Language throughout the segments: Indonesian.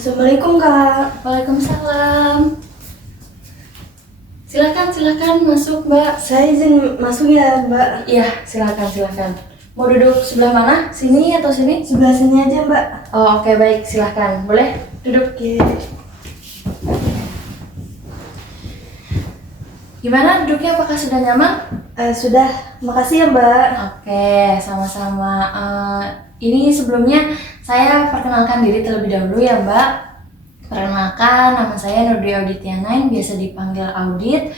Assalamualaikum Kak. Waalaikumsalam. Silakan masuk, Mbak. Saya izin masuk ya Mbak. Iya, silakan. Mau duduk sebelah mana? Sini atau sini? Sebelah sini aja Mbak. Oh, oke, baik, silakan. Boleh duduk. Oke. Gimana duduknya? Apakah sudah nyaman? Sudah, makasih ya Mbak. Oke, sama-sama. Ini sebelumnya saya perkenalkan diri terlebih dahulu ya, Mbak. Perkenalkan, nama saya Nurdri Auditiana, biasa dipanggil Audit.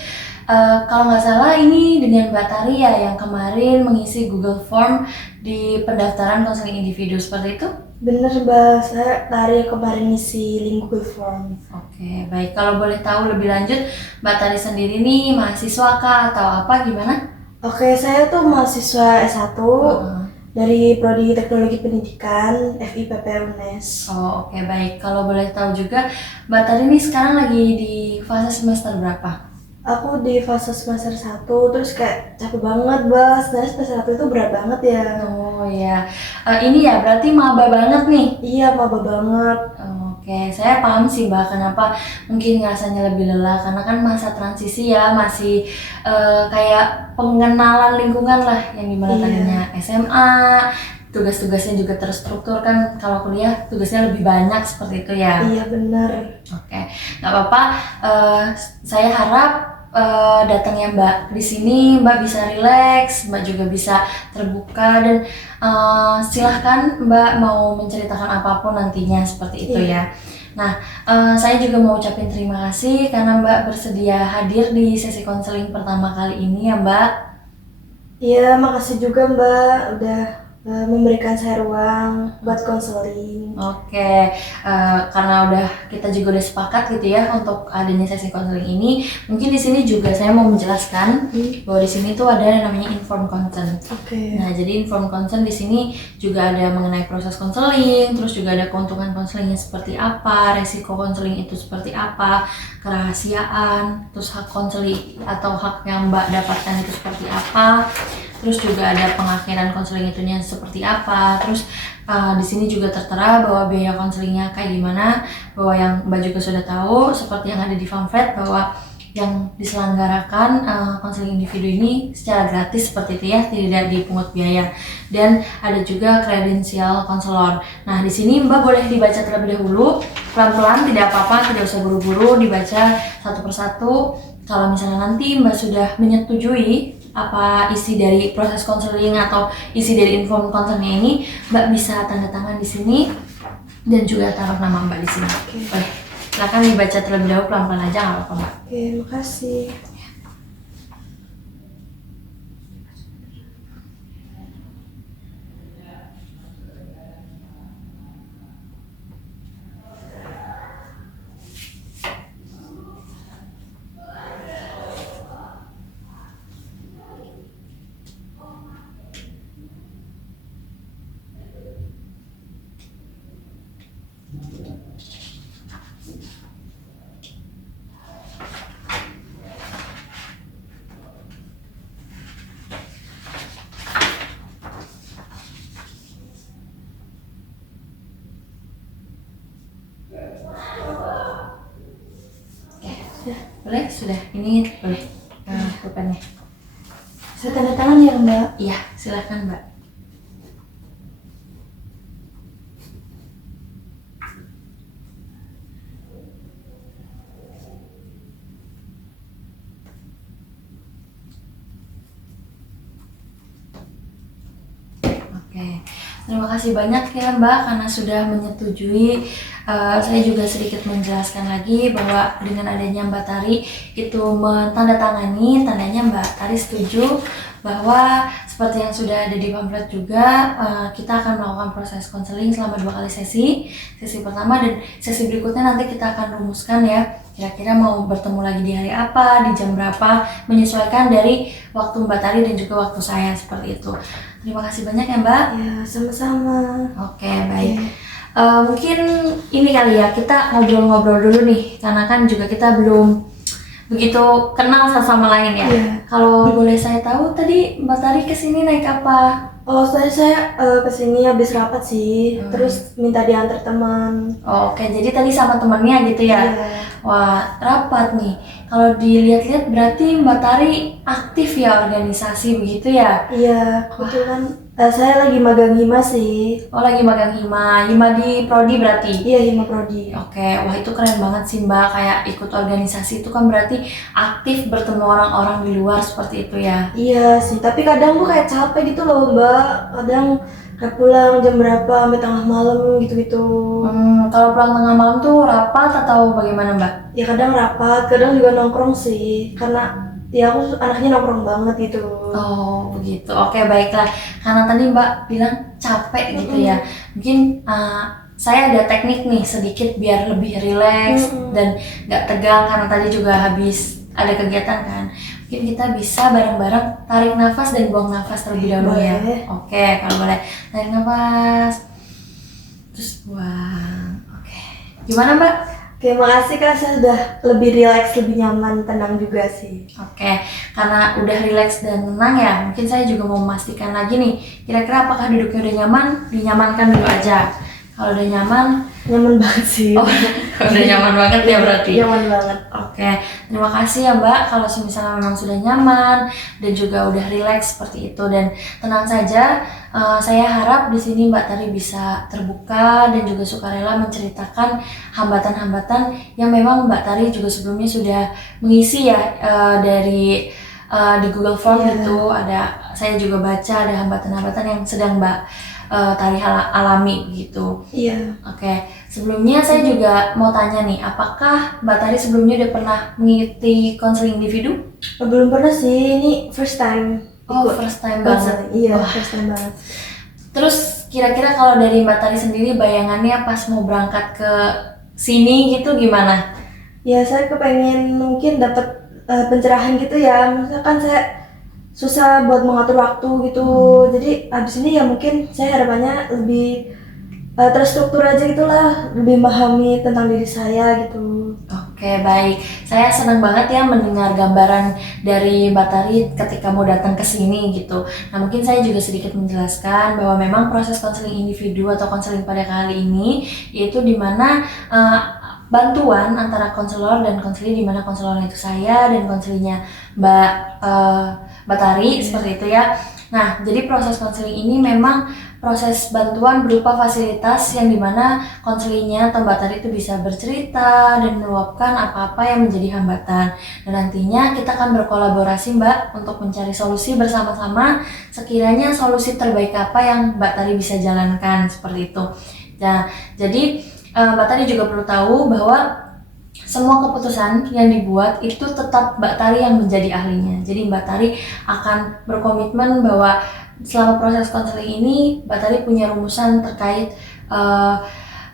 Kalau nggak salah ini dengan Mbak Tari ya yang kemarin mengisi Google Form di pendaftaran konseling individu, seperti itu? Bener Mbak, saya Tari kemarin ngisi link Google Form. Oke, baik. Kalau boleh tahu lebih lanjut, Mbak Tari sendiri nih mahasiswa kah atau apa, gimana? Oke, saya tuh mahasiswa S1 dari Prodi Teknologi Pendidikan FIPP UNES. Oh, oke, baik. Kalau boleh tahu juga, Mbak Tari ini sekarang lagi di fase semester berapa? Aku di fase semester 1, terus kayak capek banget Mbak, sebenarnya semester 1 itu berat banget ya. Oh ya, ini ya berarti maba banget nih. Iya, maba banget. Oke, saya paham sih Mbak kenapa mungkin ngerasanya lebih lelah karena kan masa transisi ya, masih kayak pengenalan lingkungan lah, yang dimana Iya. tadinya SMA, tugas-tugasnya juga terstruktur kan. Kalau kuliah tugasnya lebih banyak seperti itu ya. Iya bener. Oke, nggak apa-apa. Saya harap datangnya Mbak di sini Mbak bisa rileks, Mbak juga bisa terbuka dan silahkan Mbak mau menceritakan apapun nantinya seperti itu ya. Nah, saya juga mau ucapin terima kasih karena Mbak bersedia hadir di sesi konseling pertama kali ini ya Mbak. Iya, makasih juga Mbak udah memberikan saya ruang buat konseling. Oke, karena kita juga udah sepakat gitu ya untuk adanya sesi konseling ini. Mungkin di sini juga saya mau menjelaskan bahwa di sini tuh ada yang namanya informed consent. Oke. Nah, jadi informed consent di sini juga ada mengenai proses konseling, terus juga ada keuntungan konselingnya seperti apa, resiko konseling itu seperti apa, kerahasiaan, terus hak konseling atau hak yang Mbak dapatkan itu seperti apa. Terus juga ada pengakhiran konseling itunya seperti apa. Terus di sini juga tertera bahwa biaya konselingnya kayak gimana, bahwa yang Mbak juga sudah tahu seperti yang ada di pamflet bahwa yang diselenggarakan konseling individu ini secara gratis seperti itu ya, tidak dipungut biaya. Dan ada juga kredensial konselor. Nah, di sini Mbak boleh dibaca terlebih dahulu, pelan-pelan, tidak apa-apa, tidak usah buru-buru, dibaca satu persatu. Kalau misalnya nanti Mbak sudah menyetujui apa isi dari proses konseling atau isi dari informed consentnya ini, Mbak bisa tanda tangan di sini dan juga taruh nama Mbak di sini. Boleh, silakan dibaca terlebih dahulu, pelan-pelan aja, nggak apa-apa Mbak. Oke, makasih. Boleh, sudah, ini boleh pulpennya. Saya tanda tangan ya Mbak. Iya, silakan Mbak. Oke, terima kasih banyak ya Mbak karena sudah menyetujui. Saya juga sedikit menjelaskan lagi bahwa dengan adanya Mbak Tari itu menandatangani, tandanya Mbak Tari setuju bahwa seperti yang sudah ada di pamflet juga, kita akan melakukan proses konseling selama 2 kali sesi. Sesi pertama dan sesi berikutnya nanti kita akan rumuskan ya, kira-kira mau bertemu lagi di hari apa, di jam berapa, menyesuaikan dari waktu Mbak Tari dan juga waktu saya, seperti itu. Terima kasih banyak ya Mbak. Ya, sama-sama. Oke, baik. Mungkin ini kali ya, kita ngobrol-ngobrol dulu nih, karena kan juga kita belum begitu kenal satu sama lain ya. Iya. Kalau boleh saya tahu tadi Mbak Tari kesini naik apa? Oh, saya kesini habis rapat sih, terus minta diantar teman. Oh, oke, jadi tadi sama temennya gitu ya? Iya. Wah, rapat nih. Kalau dilihat-lihat berarti Mbak Tari aktif ya organisasi begitu ya? Iya, kebetulan saya lagi magang hima sih. Oh, lagi magang hima di Prodi berarti? Iya, hima prodi. Oke, wah itu keren banget sih Mbak, kayak ikut organisasi itu kan berarti aktif bertemu orang-orang di luar seperti itu ya? Iya sih, tapi kadang tuh kayak capek gitu loh Mbak. Kadang kayak pulang jam berapa sampai tengah malam gitu-gitu. Kalau pulang tengah malam tuh rapat atau bagaimana Mbak? Ya kadang rapat, kadang juga nongkrong sih. Karena ya aku anaknya nongkrong banget gitu. Oh begitu, oke baiklah. Karena tadi Mbak bilang capek gitu ya, mungkin saya ada teknik nih sedikit biar lebih rileks dan nggak tegang karena tadi juga habis ada kegiatan kan. Mungkin kita bisa bareng-bareng tarik nafas dan buang nafas terlebih dahulu ya. Boleh. Oke, kalau boleh tarik nafas, terus buang. Oke, gimana Mbak? Oke, makasih Kak, saya udah lebih rileks, lebih nyaman, tenang juga sih. Oke, karena udah rileks dan tenang ya, mungkin saya juga mau memastikan lagi nih, kira-kira apakah duduknya udah nyaman? Dinyamankan dulu aja. Kalau udah nyaman, Nyaman banget sih. oh udah nyaman banget ya berarti. Nyaman banget. Oke, terima kasih ya Mbak kalau misalnya memang sudah nyaman dan juga udah rileks seperti itu dan tenang saja. Saya harap di sini Mbak Tari bisa terbuka dan juga sukarela menceritakan hambatan-hambatan yang memang Mbak Tari juga sebelumnya sudah mengisi ya dari di Google Form gitu. Saya juga baca ada hambatan-hambatan yang sedang Mbak Tari alami begitu. Iya. Oke, sebelumnya saya juga mau tanya nih, apakah Mbak Tari sebelumnya udah pernah mengikuti konseling individu? Belum pernah sih, ini first time. Oh, ikut first time konseling. banget. Iya, Wah. first time banget. Terus kira-kira kalau dari Mbak Tari sendiri bayangannya pas mau berangkat ke sini gitu gimana? Ya, saya kepengen mungkin dapat pencerahan gitu ya. Misalkan saya susah buat mengatur waktu gitu. Jadi abis ini ya mungkin saya harapannya lebih terstruktur aja gitulah, lebih memahami tentang diri saya gitu. Oke, baik. Saya senang banget ya mendengar gambaran dari Mbak Tari ketika mau datang ke sini gitu. Nah, mungkin saya juga sedikit menjelaskan bahwa memang proses konseling individu atau konseling pada kali ini yaitu di mana bantuan antara konselor dan konseli, di mana konselornya itu saya dan konselinya Mbak Tari seperti itu ya. Nah, jadi proses konseling ini memang proses bantuan berupa fasilitas yang dimana konselingnya atau Mbak Tari itu bisa bercerita dan meluapkan apa-apa yang menjadi hambatan. Dan nantinya kita akan berkolaborasi Mbak untuk mencari solusi bersama-sama sekiranya solusi terbaik apa yang Mbak Tari bisa jalankan seperti itu. Nah, jadi Mbak Tari juga perlu tahu bahwa semua keputusan yang dibuat itu tetap Mbak Tari yang menjadi ahlinya. Jadi Mbak Tari akan berkomitmen bahwa selama proses konseling ini Mbak Tari punya rumusan terkait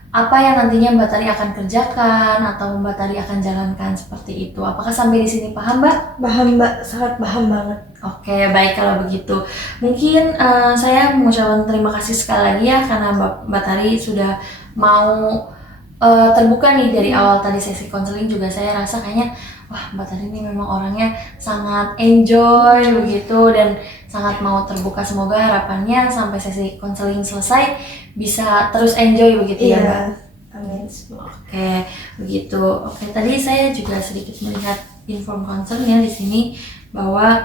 apa yang nantinya Mbak Tari akan kerjakan atau Mbak Tari akan jalankan seperti itu. Apakah sampai di sini paham Mbak? Paham Mbak, sangat paham banget. Oke, baik kalau begitu. Mungkin saya mengucapkan terima kasih sekali lagi ya karena Mbak Tari sudah mau terbuka nih dari awal tadi sesi konseling juga saya rasa kayaknya wah Mbak Tari ini memang orangnya sangat enjoy begitu dan sangat mau terbuka. Semoga harapannya sampai sesi konseling selesai bisa terus enjoy begitu ya Mbak. Amin. Oke, begitu. Oke, tadi saya juga sedikit melihat inform konselnya di sini bahwa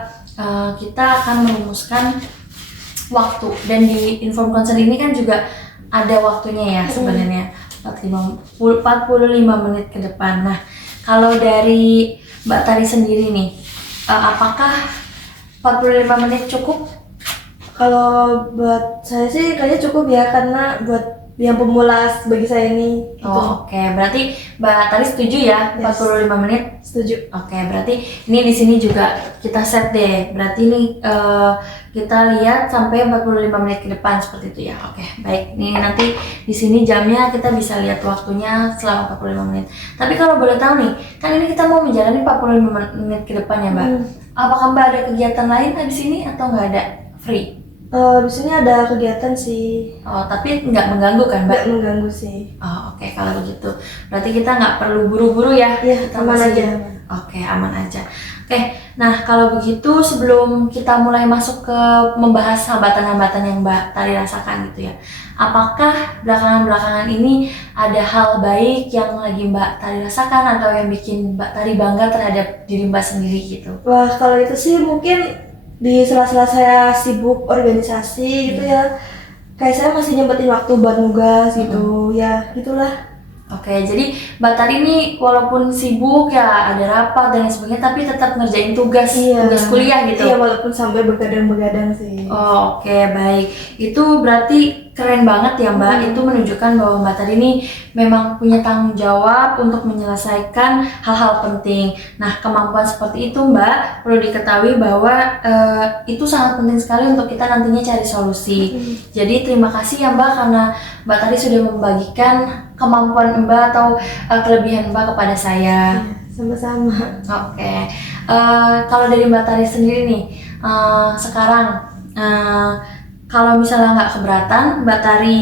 kita akan merumuskan waktu dan di inform konsel ini kan juga ada waktunya ya sebenarnya 45 menit ke depan. Nah, kalau dari Mbak Tari sendiri nih, apakah 45 menit cukup? Kalau buat saya sih kayaknya cukup ya, karena buat yang pemula bagi saya ini gitu. Oh, oke. Berarti Mbak Tari setuju ya 45 menit? Setuju. Oke, berarti ini di sini juga kita set deh. Berarti ini kita lihat sampai 45 menit ke depan seperti itu ya. Oke, baik. Ini nanti di sini jamnya kita bisa lihat waktunya selama 45 menit. Tapi kalau boleh tahu nih, kan ini kita mau menjalani 45 menit ke depan ya, Mbak. Apakah Mbak ada kegiatan lain habis ini atau nggak ada? Free? Di sini ada kegiatan sih. Oh, tapi nggak mengganggu kan, Mbak? Nggak mengganggu sih. Oh, oke. Kalau begitu, berarti kita nggak perlu buru-buru ya? Iya, Kita aman masih- aja. Oke, aman aja. Oke, Nah, kalau begitu sebelum kita mulai masuk ke membahas hambatan-hambatan yang Mbak Tari rasakan gitu ya, apakah belakangan-belakangan ini ada hal baik yang lagi Mbak Tari rasakan atau yang bikin Mbak Tari bangga terhadap diri Mbak sendiri gitu? Wah, kalau itu sih mungkin di sela-sela saya sibuk organisasi gitu ya, kayak saya masih nyempetin waktu buat nugas gitu, ya gitulah. Oke, jadi Mbak Tari ini walaupun sibuk ya ada rapat dan lain sebagainya, tapi tetap ngerjain tugas tugas kuliah gitu. Iya, walaupun sampai begadang-begadang sih. Oh, oke, baik. Itu berarti keren banget ya Mbak. Itu menunjukkan bahwa Mbak Tari ini memang punya tanggung jawab untuk menyelesaikan hal-hal penting. Nah, kemampuan seperti itu Mbak perlu diketahui bahwa itu sangat penting sekali untuk kita nantinya cari solusi. Jadi terima kasih ya Mbak karena Mbak Tari sudah membagikan kemampuan Mbak atau kelebihan Mbak kepada saya. Sama-sama. Oke. Kalau dari Mbak Tari sendiri nih, sekarang kalau misalnya nggak keberatan, Mbak Tari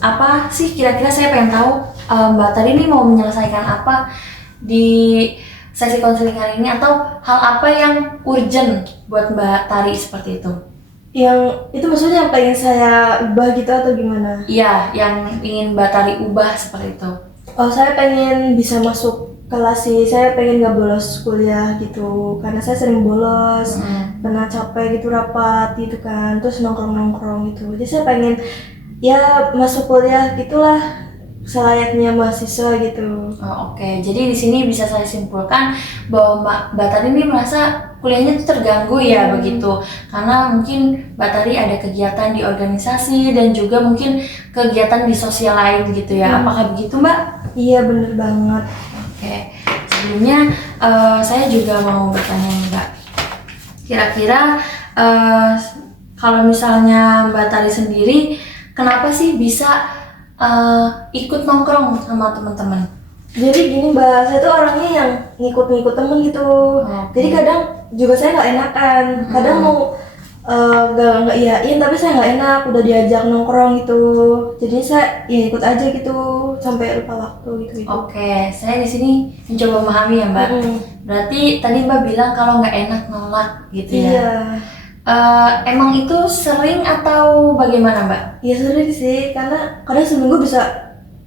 apa sih kira-kira saya pengen tahu Mbak Tari ini mau menyelesaikan apa di sesi konseling kali ini atau hal apa yang urgent buat Mbak Tari seperti itu? Yang itu maksudnya yang pengen saya ubah gitu atau gimana? Iya, yang ingin Mbak Tari ubah seperti itu. Oh, saya pengen bisa masuk kelas sih, saya pengen nggak bolos kuliah gitu, karena saya sering bolos, karena capek gitu rapat gitu kan, terus nongkrong gitu. Jadi saya pengen ya masuk kuliah gitulah, selayaknya mahasiswa gitu. Oh, oke. Jadi di sini bisa saya simpulkan bahwa Mbak Tari ini merasa kuliahnya itu terganggu ya begitu, karena mungkin Mbak Tari ada kegiatan di organisasi dan juga mungkin kegiatan di sosial lain gitu ya. Apakah begitu Mbak? Iya, bener banget. Oke, sebelumnya saya juga mau bertanya nih Mbak. Kira-kira kalau misalnya Mbak Tari sendiri, kenapa sih bisa ikut nongkrong sama teman-teman? Jadi gini Mbak, saya tuh orangnya yang ngikut-ngikut temen gitu. Jadi kadang juga saya nggak enakan, kadang mau nggak iyain tapi saya nggak enak udah diajak nongkrong gitu. Jadi saya ya ikut aja gitu sampai lupa waktu gitu. Oke, saya di sini mencoba memahami ya Mbak. Berarti tadi Mbak bilang kalau nggak enak nolak gitu ya? Iya. Emang itu sering atau bagaimana Mbak? Iya sering sih, karena kadang seminggu bisa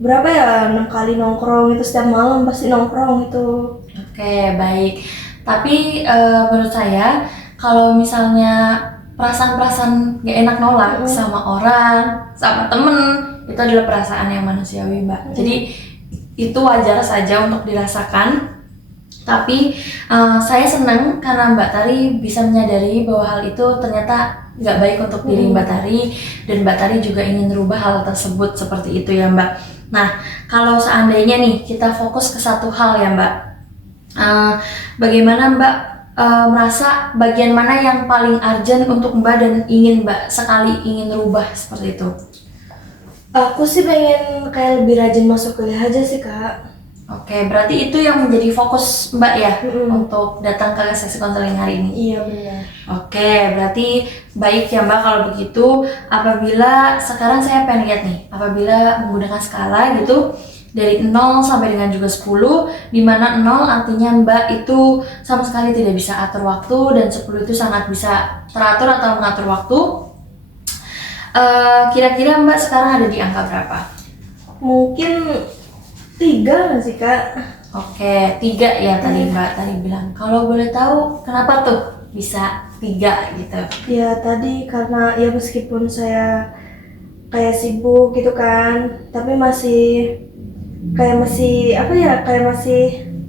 berapa ya 6 kali nongkrong itu, setiap malam pasti nongkrong itu. Oke, baik. Tapi menurut saya kalau misalnya perasaan-perasaan gak enak nolak sama orang, sama temen, itu adalah perasaan yang manusiawi Mbak. Jadi itu wajar saja untuk dirasakan. Tapi saya senang karena Mbak Tari bisa menyadari bahwa hal itu ternyata gak baik untuk diri Mbak Tari, dan Mbak Tari juga ingin merubah hal tersebut seperti itu ya Mbak. Nah, kalau seandainya nih kita fokus ke satu hal ya Mbak, bagaimana Mbak merasa bagian mana yang paling urgent untuk Mbak dan ingin Mbak sekali ingin rubah seperti itu? Aku sih pengen kayak lebih rajin masuk kuliah aja sih Kak. Oke, berarti itu yang menjadi fokus Mbak ya untuk datang ke sesi konseling hari ini? Iya benar. Oke, berarti baik ya Mbak kalau begitu. Apabila sekarang saya pengen lihat nih, apabila menggunakan skala gitu dari 0 sampai dengan juga 10, di mana 0 artinya Mbak itu sama sekali tidak bisa atur waktu dan 10 itu sangat bisa teratur atau mengatur waktu. Kira-kira Mbak sekarang ada di angka berapa? Mungkin 3 nggak sih Kak? Oke, 3 ya tadi Mbak tadi bilang. Kalau boleh tahu kenapa tuh bisa 3 gitu? Ya tadi karena ya meskipun saya kayak sibuk gitu kan, tapi masih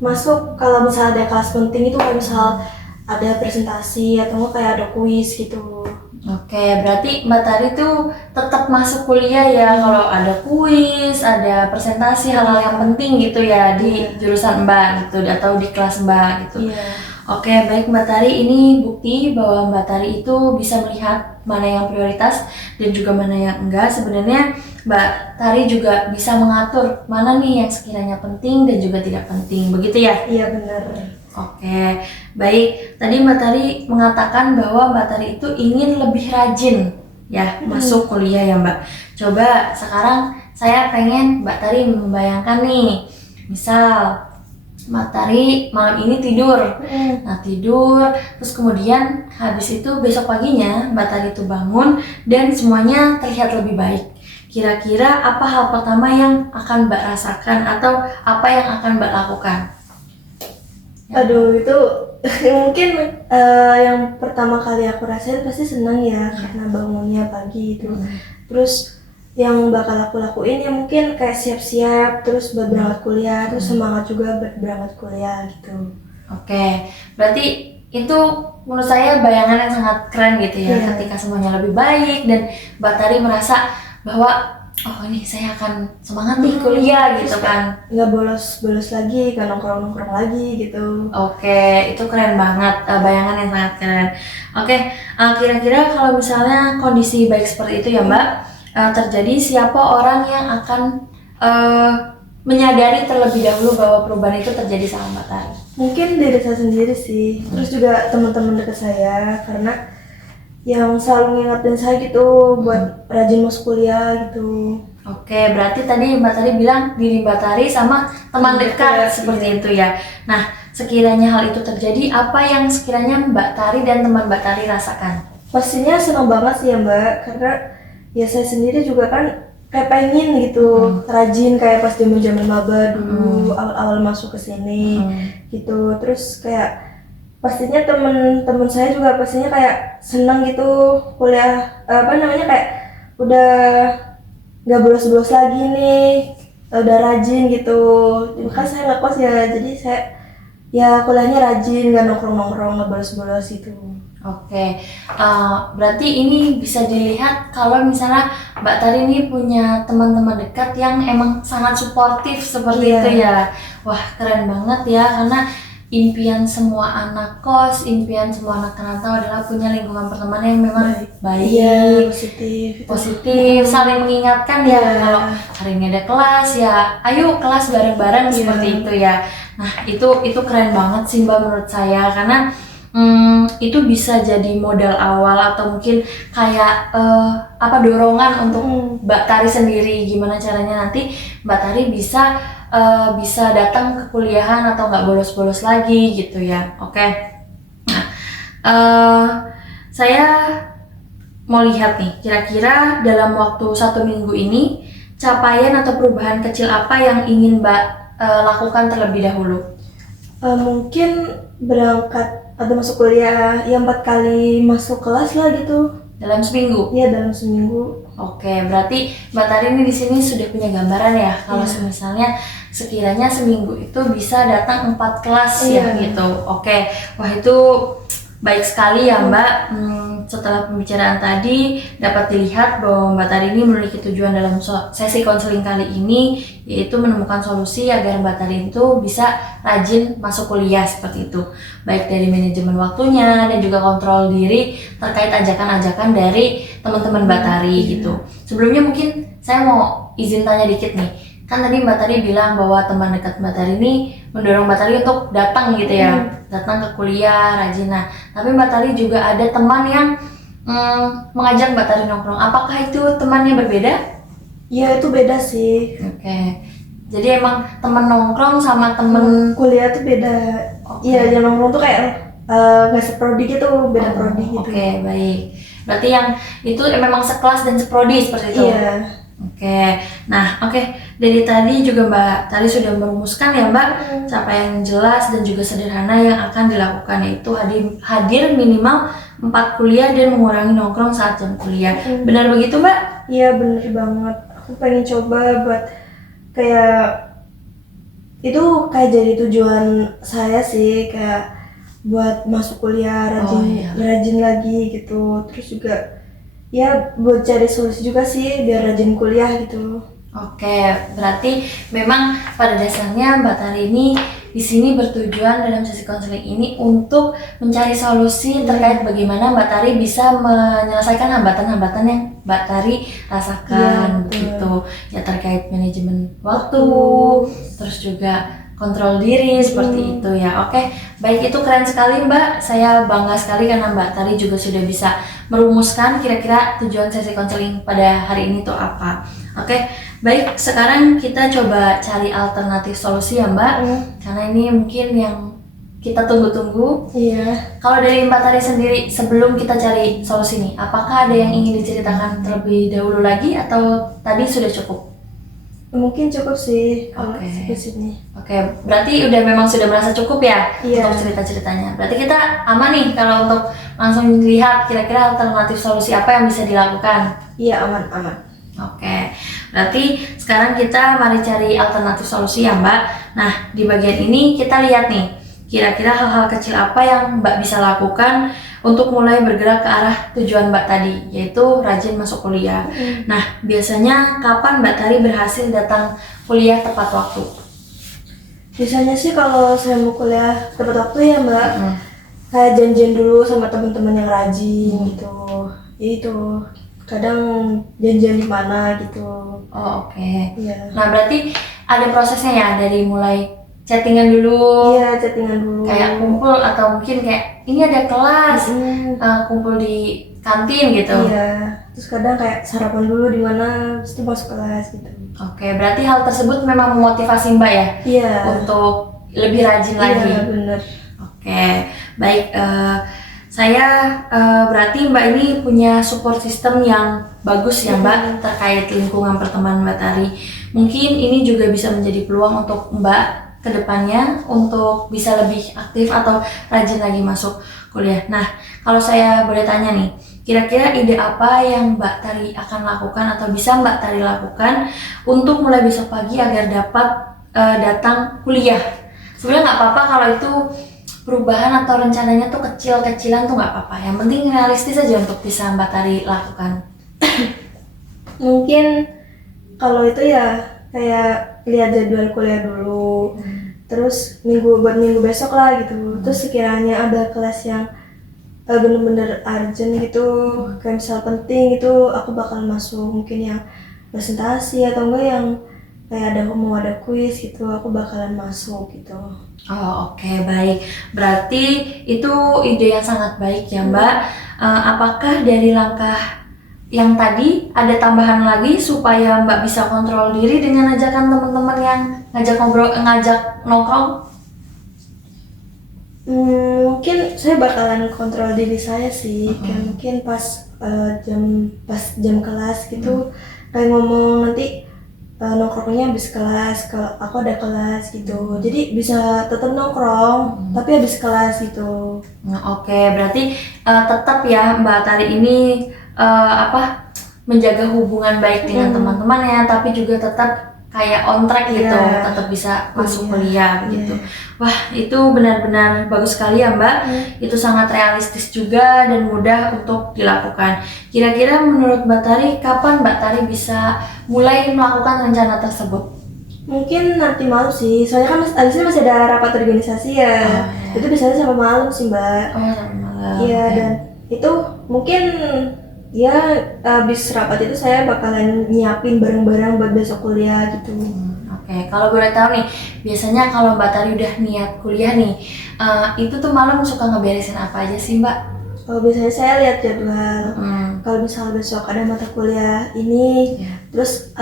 masuk kalau misalnya ada kelas penting itu, kayak misal ada presentasi atau enggak kayak ada kuis gitu. Oke, berarti Mbak Tari tuh tetap masuk kuliah ya kalau ada kuis, ada presentasi, hal-hal yang penting gitu ya di jurusan Mbak gitu atau di kelas Mbak gitu. Iya. Oke, baik Mbak Tari, ini bukti bahwa Mbak Tari itu bisa melihat mana yang prioritas dan juga mana yang enggak. Sebenarnya Mbak Tari juga bisa mengatur mana nih yang sekiranya penting dan juga tidak penting, begitu ya? Iya benar. Oke, baik. Tadi Mbak Tari mengatakan bahwa Mbak Tari itu ingin lebih rajin ya masuk kuliah ya Mbak. Coba sekarang saya pengen Mbak Tari membayangkan nih, misal Mbak Tari malam ini tidur. Nah tidur, terus kemudian habis itu besok paginya Mbak Tari itu bangun dan semuanya terlihat lebih baik. Kira-kira apa hal pertama yang akan Mbak rasakan atau apa yang akan Mbak lakukan? Aduh, itu mungkin yang pertama kali aku rasain pasti senang ya, karena bangunnya pagi itu. Terus yang bakal aku lakuin ya mungkin kayak siap-siap terus buat berangkat kuliah, terus semangat juga buat berangkat kuliah gitu. Oke, berarti itu menurut saya bayangan yang sangat keren gitu ya, Iya. ketika semuanya lebih baik dan Mbak Tari merasa bahwa oh ini saya akan semangat nih kuliah gitu kan. Nggak bolos-bolos lagi, nggak nongkrong-nongkrong lagi gitu. Oke, itu keren banget, bayangan yang sangat keren. Oke, kira-kira kalau misalnya kondisi baik seperti itu ya Mbak, terjadi siapa orang yang akan menyadari terlebih dahulu bahwa perubahan itu terjadi sama Mbak Tari? Mungkin diri saya sendiri sih, terus juga teman-teman dekat saya, karena yang selalu ngingetin saya gitu buat rajin masuk kuliah gitu. Oke, berarti tadi Mbak Tari bilang diri Mbak Tari sama teman dekat seperti itu ya. Nah, sekiranya hal itu terjadi, apa yang sekiranya Mbak Tari dan teman Mbak Tari rasakan? Pastinya senang banget sih ya Mbak, karena ya saya sendiri juga kan kayak pengen gitu rajin kayak pas zaman maba dulu, awal-awal masuk ke sini gitu. Terus kayak pastinya temen-temen saya juga pastinya kayak senang gitu kuliah, kayak udah nggak bolos-bolos lagi nih, udah rajin gitu. Kan saya ngekos ya, jadi saya ya kuliahnya rajin, nggak nongkrong-nongkrong, nggak bolos-bolos gitu. Oke, berarti ini bisa dilihat kalau misalnya Mbak Tari ini punya teman-teman dekat yang emang sangat suportif seperti Iya. itu ya. Wah, keren banget ya, karena impian semua anak kos, impian semua anak rantau adalah punya lingkungan pertemanan yang memang baik, Iya, positif gitu. positif, saling mengingatkan ya. Iya. Kalau hari ini ada kelas ya, ayo kelas bareng-bareng seperti itu ya. Nah, itu keren banget sih Mbak menurut saya, karena itu bisa jadi modal awal atau mungkin kayak dorongan untuk Mbak Tari sendiri, gimana caranya nanti Mbak Tari bisa datang ke kuliahan atau nggak bolos-bolos lagi gitu ya. Oke. Nah, saya mau lihat nih, kira-kira dalam waktu 1 minggu ini capaian atau perubahan kecil apa yang ingin Mbak lakukan terlebih dahulu? Mungkin berangkat atau masuk kuliah ya 4 kali masuk kelas lah gitu. Dalam seminggu? Iya, dalam seminggu. Oke, berarti Mbak Tari ini di sini sudah punya gambaran ya kalau misalnya sekiranya seminggu itu bisa datang 4 kelas ya gitu. Oke, wah itu baik sekali ya Mbak. Setelah pembicaraan tadi dapat dilihat bahwa Mbak Tari ini memiliki tujuan dalam sesi konseling kali ini, yaitu menemukan solusi agar Mbak Tari itu bisa rajin masuk kuliah seperti itu, baik dari manajemen waktunya dan juga kontrol diri terkait ajakan-ajakan dari teman-teman Mbak Tari gitu. Sebelumnya mungkin saya mau izin tanya dikit nih, kan tadi Mbak Tari bilang bahwa teman dekat Mbak Tari ini mendorong Mbak Tari untuk datang gitu ya, datang ke kuliah rajin. Nah, tapi Mbak Tari juga ada teman yang mengajak Mbak Tari nongkrong. Apakah itu temannya berbeda? Iya, itu beda sih. Oke. Jadi emang teman nongkrong sama temen kuliah tuh beda. Iya, yang nongkrong tuh kayak nggak seprodi gitu, beda prodi gitu. Oke, baik. Berarti yang itu memang sekelas dan seprodi seperti itu. Iya. Oke, nah dari tadi juga Mbak Tari sudah merumuskan ya Mbak capaian jelas dan juga sederhana yang akan dilakukan, yaitu hadir minimal 4 kuliah dan mengurangi nongkrong saat jam kuliah. Benar begitu Mbak? Iya, bener banget. Aku pengen coba buat kayak itu kayak jadi tujuan saya sih, kayak buat masuk kuliah rajin lagi gitu. Terus juga ya buat cari solusi juga sih biar rajin kuliah gitu. Oke, berarti memang pada dasarnya Mbak Tari ini di sini bertujuan dalam sesi konseling ini untuk mencari solusi terkait bagaimana Mbak Tari bisa menyelesaikan hambatan-hambatan yang Mbak Tari rasakan gitu. Ya terkait manajemen waktu, terus juga kontrol diri seperti itu ya. Oke, baik, itu keren sekali Mbak. Saya bangga sekali karena Mbak Tari juga sudah bisa merumuskan kira-kira tujuan sesi konseling pada hari ini tuh apa. Oke, baik, sekarang kita coba cari alternatif solusi ya Mbak. Karena ini mungkin yang kita tunggu-tunggu. Iya. Kalau dari Mbak Tari sendiri, sebelum kita cari solusi nih, apakah ada yang ingin diceritakan terlebih dahulu lagi atau tadi sudah cukup? Mungkin cukup sih kalau Oke. sampai sini. Oke, berarti udah memang sudah merasa cukup ya Iya. untuk cerita-ceritanya. Berarti kita aman nih kalau untuk langsung lihat kira-kira alternatif solusi apa yang bisa dilakukan. Iya, aman. Oke, berarti sekarang kita mari cari alternatif solusi ya Mbak. Nah, di bagian ini kita lihat nih, kira-kira hal-hal kecil apa yang Mbak bisa lakukan untuk mulai bergerak ke arah tujuan Mbak tadi, yaitu rajin masuk kuliah. Nah, biasanya kapan Mbak Tari berhasil datang kuliah tepat waktu? Biasanya sih kalau saya mau kuliah tepat waktu ya Mbak, kayak janjian dulu sama teman-teman yang rajin gitu. Itu kadang janjian di mana gitu. Oh, oke. Iya. Nah, berarti ada prosesnya ya, dari mulai chattingan dulu, Iya, chattingan dulu. kayak kumpul atau mungkin kayak ini ada kelas, kumpul di kantin gitu. Iya. Terus kadang kayak sarapan dulu di mana, terus itu masuk kelas gitu. Oke, berarti hal tersebut memang memotivasi Mbak ya Iya. untuk lebih rajin lagi. Iya, bener. Oke, baik. Saya berarti Mbak ini punya support system yang bagus ya Mbak terkait lingkungan pertemanan Mbak Tari. Mungkin ini juga bisa menjadi peluang untuk Mbak kedepannya untuk bisa lebih aktif atau rajin lagi masuk kuliah. Nah, kalau saya boleh tanya nih, kira-kira ide apa yang Mbak Tari akan lakukan atau bisa Mbak Tari lakukan untuk mulai besok pagi agar dapat datang kuliah? Sebenarnya nggak apa-apa kalau itu perubahan atau rencananya tuh kecil-kecilan tuh nggak apa-apa. Yang penting realistis aja untuk bisa Mbak Tari lakukan. Mungkin kalau itu ya kayak lihat jadwal kuliah dulu, terus buat minggu besok lah gitu. Terus sekiranya ada kelas yang bener-bener urgent gitu, kayak misal penting itu aku bakal masuk. Mungkin yang presentasi atau enggak yang kayak mau ada kuis gitu, aku bakalan masuk gitu. Oh, oke, baik. Berarti itu ide yang sangat baik ya Mbak. Apakah dari langkah yang tadi ada tambahan lagi supaya Mbak bisa kontrol diri dengan ajakan teman-teman yang ngajak nongkrong? Mungkin saya bakalan kontrol diri saya sih, kayak mungkin pas jam kelas gitu, kayak ngomong nanti nongkrongnya habis kelas, kalau aku ada kelas gitu, jadi bisa tetap nongkrong tapi habis kelas gitu. Oke, berarti tetap ya Mbak Tari ini menjaga hubungan baik dengan teman-temannya, tapi juga tetap kayak on track gitu, tetap bisa masuk kuliah gitu. Wah, itu benar-benar bagus sekali ya Mbak. Itu sangat realistis juga dan mudah untuk dilakukan. Kira-kira menurut Mbak Tari, kapan Mbak Tari bisa mulai melakukan rencana tersebut? Mungkin nanti malam sih, soalnya kan abisnya masih ada rapat organisasi ya. Itu biasanya sampai malam sih Mbak. Oh, sampai malam. Iya, dan itu mungkin ya abis rapat itu saya bakalan nyiapin barang-barang buat besok kuliah gitu. Oke, kalau boleh tahu nih, biasanya kalau Mbak Tari udah niat kuliah nih, itu tuh malam suka ngeberesin apa aja sih Mbak? Kalau biasanya saya lihat jadwal, kalau misalnya besok ada mata kuliah ini, terus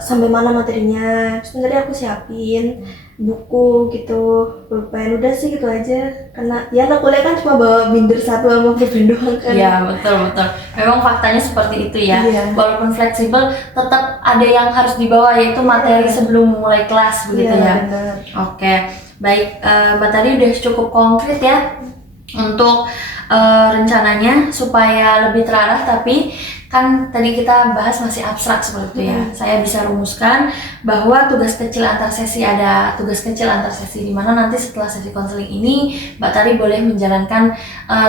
sampai mana materinya, terus tadi aku siapin buku gitu, pulpen, udah sih gitu aja. Karena ya anak kuliah kan cuma bawa binder satu sama pulpen doang kan. Iya, betul. Memang faktanya seperti itu ya. Iya. Walaupun fleksibel, tetap ada yang harus dibawa, yaitu materi sebelum mulai kelas begitu ya. Benar. Oke, baik. Mbak Tari udah cukup konkret ya untuk rencananya supaya lebih terarah, tapi kan tadi kita bahas masih abstrak seperti itu ya. Saya bisa rumuskan bahwa tugas kecil antar sesi di mana nanti setelah sesi konseling ini Mbak Tari boleh menjalankan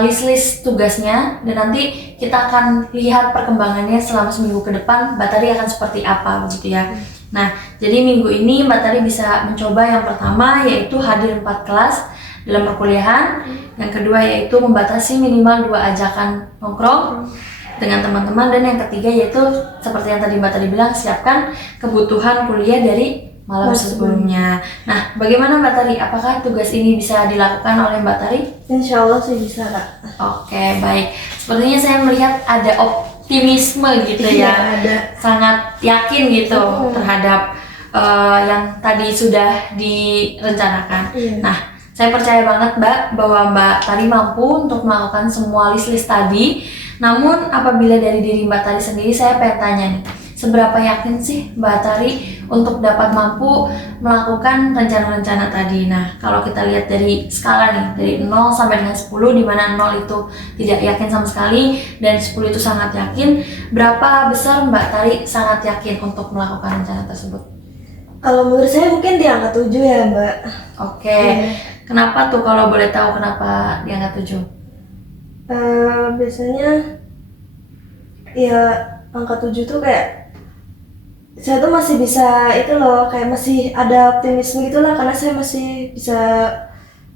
list tugasnya, dan nanti kita akan lihat perkembangannya selama seminggu ke depan Mbak Tari akan seperti apa begitu ya. Nah, jadi minggu ini Mbak Tari bisa mencoba yang pertama yaitu hadir 4 kelas dalam perkuliahan, yang kedua yaitu membatasi minimal 2 ajakan nongkrong dengan teman-teman, dan yang ketiga yaitu seperti yang tadi Mbak Tari bilang, siapkan kebutuhan kuliah dari malam sebelumnya. Nah, bagaimana Mbak Tari? Apakah tugas ini bisa dilakukan oleh Mbak Tari? Insya Allah sih bisa Kak. Oke, baik. Sepertinya saya melihat ada optimisme gitu Iya, ya. ada. Sangat yakin gitu terhadap yang tadi sudah direncanakan. Iya. Nah, saya percaya banget Mbak bahwa Mbak Tari mampu untuk melakukan semua list-list tadi. Namun apabila dari diri Mbak Tari sendiri, saya pengen tanya nih, seberapa yakin sih Mbak Tari untuk dapat mampu melakukan rencana-rencana tadi? Nah, kalau kita lihat dari skala nih, dari 0 sampai dengan 10, di mana 0 itu tidak yakin sama sekali dan 10 itu sangat yakin, berapa besar Mbak Tari sangat yakin untuk melakukan rencana tersebut? Kalau menurut saya mungkin di angka 7 ya Mbak. Oke, kenapa tuh kalau boleh tahu kenapa di angka 7? Biasanya ya angka 7 tuh kayak saya tuh masih bisa itu loh, kayak masih ada optimisme gitu lah, karena saya masih bisa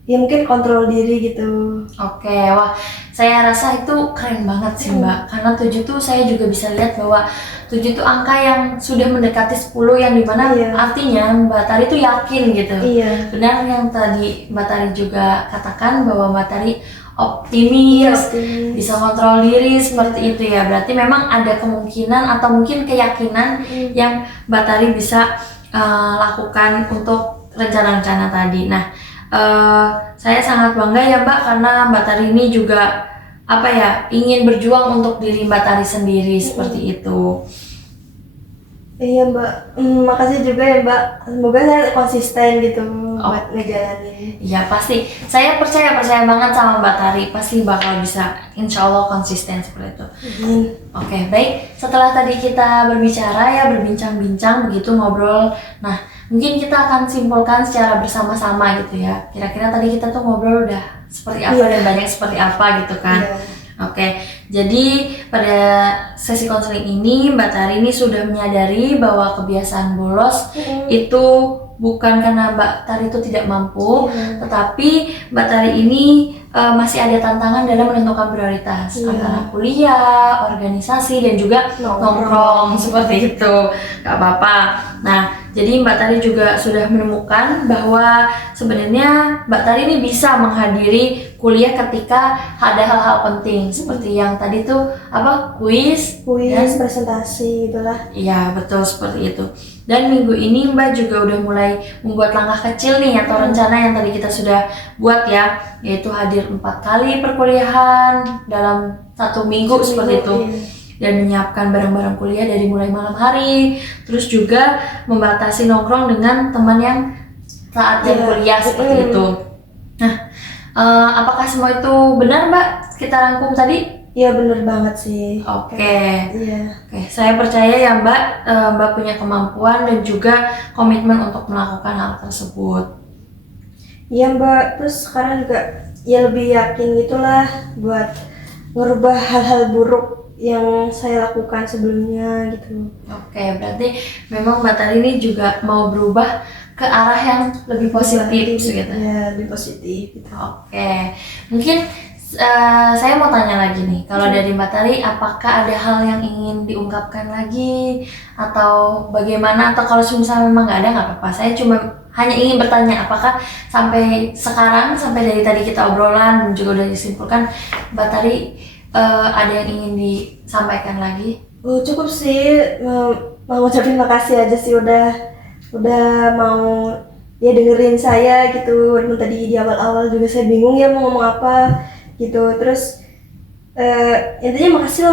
ya mungkin kontrol diri gitu. Oke, wah saya rasa itu keren banget sih Mbak. Karena 7 tuh saya juga bisa lihat bahwa 7 tuh angka yang sudah mendekati 10, yang dimana Iya. artinya Mbak Tari tuh yakin gitu. Iya. Benar yang tadi Mbak Tari juga katakan bahwa Mbak Tari optimis, bisa kontrol diri seperti itu ya. Berarti memang ada kemungkinan atau mungkin keyakinan yang Mbak Tari bisa lakukan untuk rencana-rencana tadi. Nah, saya sangat bangga ya Mbak, karena Mbak Tari ini juga apa ya, ingin berjuang untuk diri Mbak Tari sendiri seperti itu. Iya Mbak, makasih juga ya Mbak. Semoga saya konsisten gitu buat ngejalanin. Iya pasti, saya percaya banget sama Mbak Tari, pasti bakal bisa, insya Allah konsisten seperti itu. Oke, baik. Setelah tadi kita berbicara ya, berbincang-bincang begitu, ngobrol. Nah, mungkin kita akan simpulkan secara bersama-sama gitu ya. Kira-kira tadi kita tuh ngobrol udah seperti apa dan banyak seperti apa gitu kan. Oke, jadi pada sesi konseling ini Mbak Tari ini sudah menyadari bahwa kebiasaan bolos itu bukan karena Mbak Tari itu tidak mampu, tetapi Mbak Tari ini masih ada tantangan dalam menentukan prioritas antara kuliah, organisasi, dan juga nongkrong seperti itu. Gak apa-apa. Nah, jadi Mbak Tari juga sudah menemukan bahwa sebenarnya Mbak Tari ini bisa menghadiri kuliah ketika ada hal-hal penting seperti yang tadi tuh apa, kuis, presentasi itulah. Iya betul seperti itu. Dan minggu ini Mbak juga udah mulai membuat langkah kecil nih atau rencana yang tadi kita sudah buat ya, yaitu hadir 4 kali perkuliahan dalam 1 minggu seperti itu. Dan menyiapkan barang-barang kuliah dari mulai malam hari, terus juga membatasi nongkrong dengan teman yang saat jam kuliah seperti itu. Nah, apakah semua itu benar Mbak kita rangkum tadi? Iya benar banget sih. Oke, Iya. Oke, saya percaya ya Mbak, Mbak punya kemampuan dan juga komitmen untuk melakukan hal tersebut. Iya Mbak, terus sekarang juga ya lebih yakin gitulah buat ngerubah hal-hal buruk yang saya lakukan sebelumnya gitu. Oke, berarti memang Mbak Tari ini juga mau berubah ke arah yang lebih positif gitu. Ya, lebih positif gitu. Oke, mungkin saya mau tanya lagi nih, kalau dari Mbak Tari apakah ada hal yang ingin diungkapkan lagi atau bagaimana, atau kalau misalnya memang nggak ada nggak apa-apa, saya cuma hanya ingin bertanya apakah sampai sekarang, sampai dari tadi kita obrolan dan juga udah disimpulkan, Mbak Tari ada yang ingin disampaikan lagi? Cukup sih, mau ngucapin makasih aja sih udah mau ya dengerin saya gitu. Walaupun tadi di awal-awal juga saya bingung ya mau ngomong apa gitu. Terus intinya makasih lo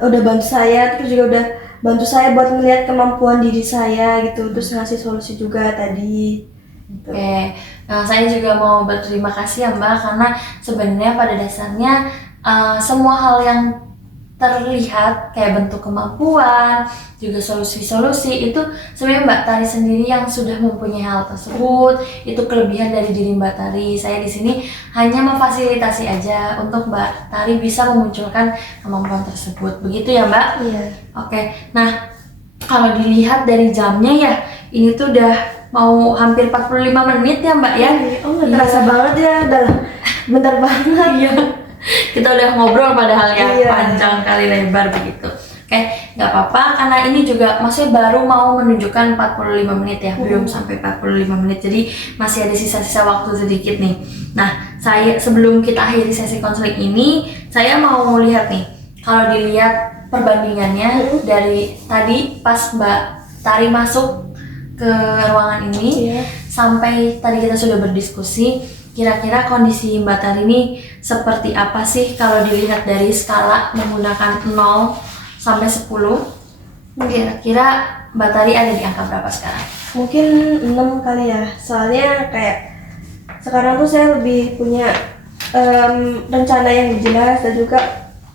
udah bantu saya, terus juga udah bantu saya buat melihat kemampuan diri saya gitu, terus ngasih solusi juga tadi. Oke, saya juga mau berterima kasih ya Mbak, karena sebenarnya pada dasarnya semua hal yang terlihat kayak bentuk kemampuan, juga solusi-solusi itu sebenarnya Mbak Tari sendiri yang sudah mempunyai hal tersebut. Itu kelebihan dari diri Mbak Tari. Saya di sini hanya memfasilitasi aja untuk Mbak Tari bisa memunculkan kemampuan tersebut. Begitu ya Mbak? Iya. Oke, nah kalau dilihat dari jamnya ya, ini tuh udah mau hampir 45 menit ya Mbak ya? Oh nggak terasa banget ya, udah bentar banget. Iya. Kita udah ngobrol padahal ya, Iya. panjang kali lebar begitu. Oke, nggak apa-apa karena ini juga maksudnya baru mau menunjukkan 45 menit ya, belum sampai 45 menit. Jadi masih ada sisa-sisa waktu sedikit nih. Nah, saya sebelum kita akhiri sesi konseling ini, saya mau lihat nih. Kalau dilihat perbandingannya dari tadi pas Mbak Tari masuk ke ruangan ini sampai tadi kita sudah berdiskusi, kira-kira kondisi Mbak Tari ini seperti apa sih kalau dilihat dari skala menggunakan 0 sampai 10? Kira-kira Mbak Tari ada di angka berapa sekarang? Mungkin 6 kali ya, soalnya kayak sekarang tuh saya lebih punya rencana yang jelas dan juga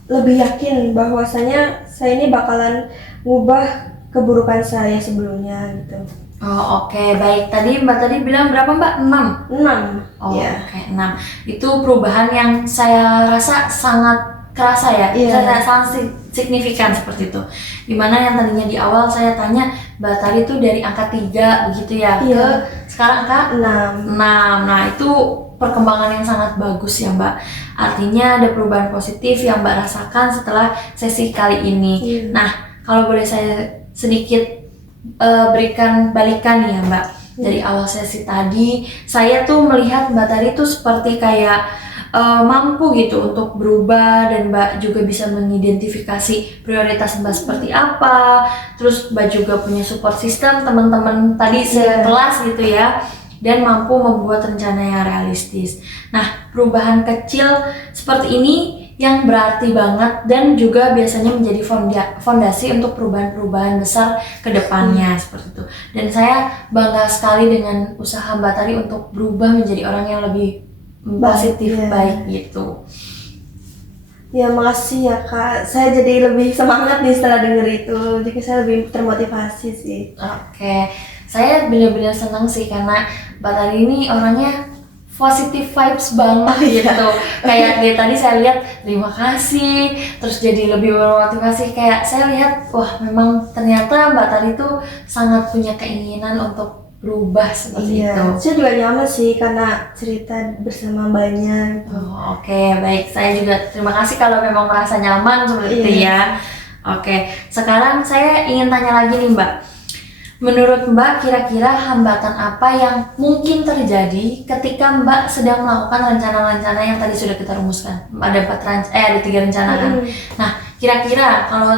lebih yakin bahwasanya saya ini bakalan ngubah keburukan saya sebelumnya gitu. Oh oke, baik. Tadi Mbak tadi bilang berapa Mbak? 6? 6. Oh ya. oke, 6. Itu perubahan yang saya rasa sangat kerasa ya, sangat signifikan seperti itu. Dimana yang tadinya di awal saya tanya Mbak Tari itu dari angka 3 begitu ya, ke sekarang angka 6. Nah itu perkembangan yang sangat bagus ya Mbak. Artinya ada perubahan positif yang Mbak rasakan setelah sesi kali ini. Nah kalau boleh saya sedikit berikan balikan nih ya Mbak. Dari awal sesi tadi saya tuh melihat Mbak Tari tuh seperti kayak mampu gitu untuk berubah, dan Mbak juga bisa mengidentifikasi prioritas Mbak seperti apa. Terus Mbak juga punya support system teman-teman tadi sekelas gitu ya, dan mampu membuat rencana yang realistis. Nah perubahan kecil seperti ini yang berarti banget dan juga biasanya menjadi fondasi untuk perubahan-perubahan besar ke depannya seperti itu. Dan saya bangga sekali dengan usaha Mbak Tari untuk berubah menjadi orang yang lebih positif, baik gitu. Ya makasih ya Kak, saya jadi lebih semangat nih setelah denger itu, jadi saya lebih termotivasi sih. Oke, saya benar-benar senang sih karena Mbak Tari ini orangnya positive vibes banget gitu. Kayak dia tadi saya lihat terima kasih, terus jadi lebih bermotivasi. Kayak saya lihat wah memang ternyata Mbak Tari itu sangat punya keinginan untuk berubah seperti itu. Saya juga nyaman sih karena cerita bersama Mbaknya gitu. Oke, baik. Saya juga terima kasih kalau memang merasa nyaman seperti itu ya. Oke, sekarang saya ingin tanya lagi nih Mbak. Menurut Mbak, kira-kira hambatan apa yang mungkin terjadi ketika Mbak sedang melakukan rencana-rencana yang tadi sudah kita rumuskan? Ada 3 rencana kan? Nah, kira-kira kalau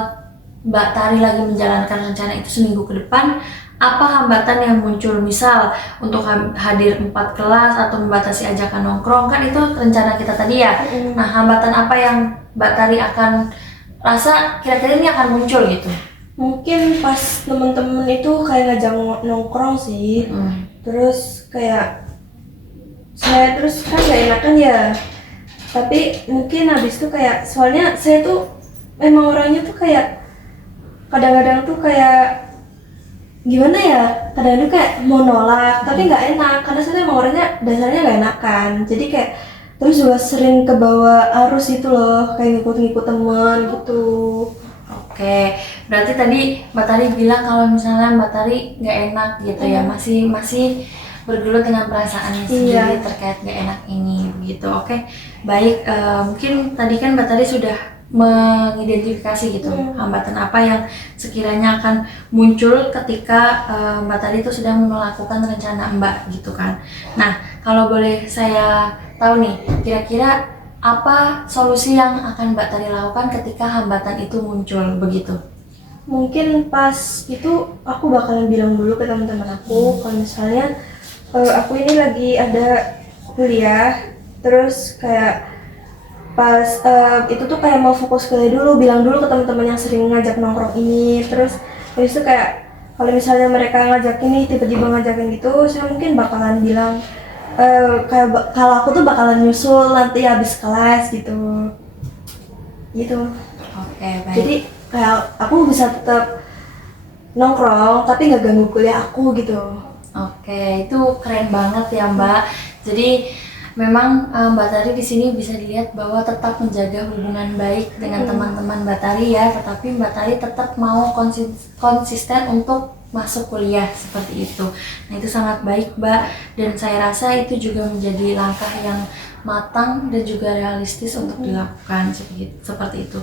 Mbak Tari lagi menjalankan rencana itu seminggu ke depan, apa hambatan yang muncul? Misal untuk hadir 4 kelas atau membatasi ajakan nongkrong, kan itu rencana kita tadi ya. Nah, hambatan apa yang Mbak Tari akan rasa kira-kira ini akan muncul gitu? Mungkin pas temen-temen itu kayak ngajak nongkrong sih, terus kayak saya terus kan gak enakan ya, tapi mungkin habis itu kayak soalnya saya tuh emang orangnya tuh kayak kadang-kadang tuh kayak gimana ya, kadang-kadang kayak mau nolak tapi nggak enak karena saya emang orangnya dasarnya nggak enakan, jadi kayak terus juga sering kebawa arus itu loh, kayak ngikut-ngikut teman gitu. Oke, berarti tadi Mbak Tari bilang kalau misalnya Mbak Tari nggak enak gitu ya, masih bergelut dengan perasaannya sendiri terkait nggak enak ini begitu. Oke, baik. Mungkin tadi kan Mbak Tari sudah mengidentifikasi gitu hambatan apa yang sekiranya akan muncul ketika Mbak Tari itu sedang melakukan rencana Mbak gitu kan. Nah, kalau boleh saya tahu nih, kira-kira apa solusi yang akan Mbak Tari lakukan ketika hambatan itu muncul begitu? Mungkin pas itu aku bakalan bilang dulu ke teman-teman aku kalau misalnya aku ini lagi ada kuliah, terus kayak pas itu tuh kayak mau fokus kuliah dulu, bilang dulu ke teman-teman yang sering ngajak nongkrong ini. Terus habis itu kayak kalau misalnya mereka ngajakin nih, tiba-tiba ngajakin gitu, saya mungkin bakalan bilang kayak kalau aku tuh bakalan nyusul nanti habis kelas gitu. Oke, baik. Jadi kayak aku bisa tetap nongkrong tapi nggak ganggu kuliah aku gitu. Oke, itu keren banget ya Mbak. Jadi memang Mbak Tari di sini bisa dilihat bahwa tetap menjaga hubungan baik dengan teman-teman Mbak Tari ya, tetapi Mbak Tari tetap mau konsisten untuk masuk kuliah seperti itu. Nah itu sangat baik Mbak, dan saya rasa itu juga menjadi langkah yang matang dan juga realistis untuk dilakukan seperti itu.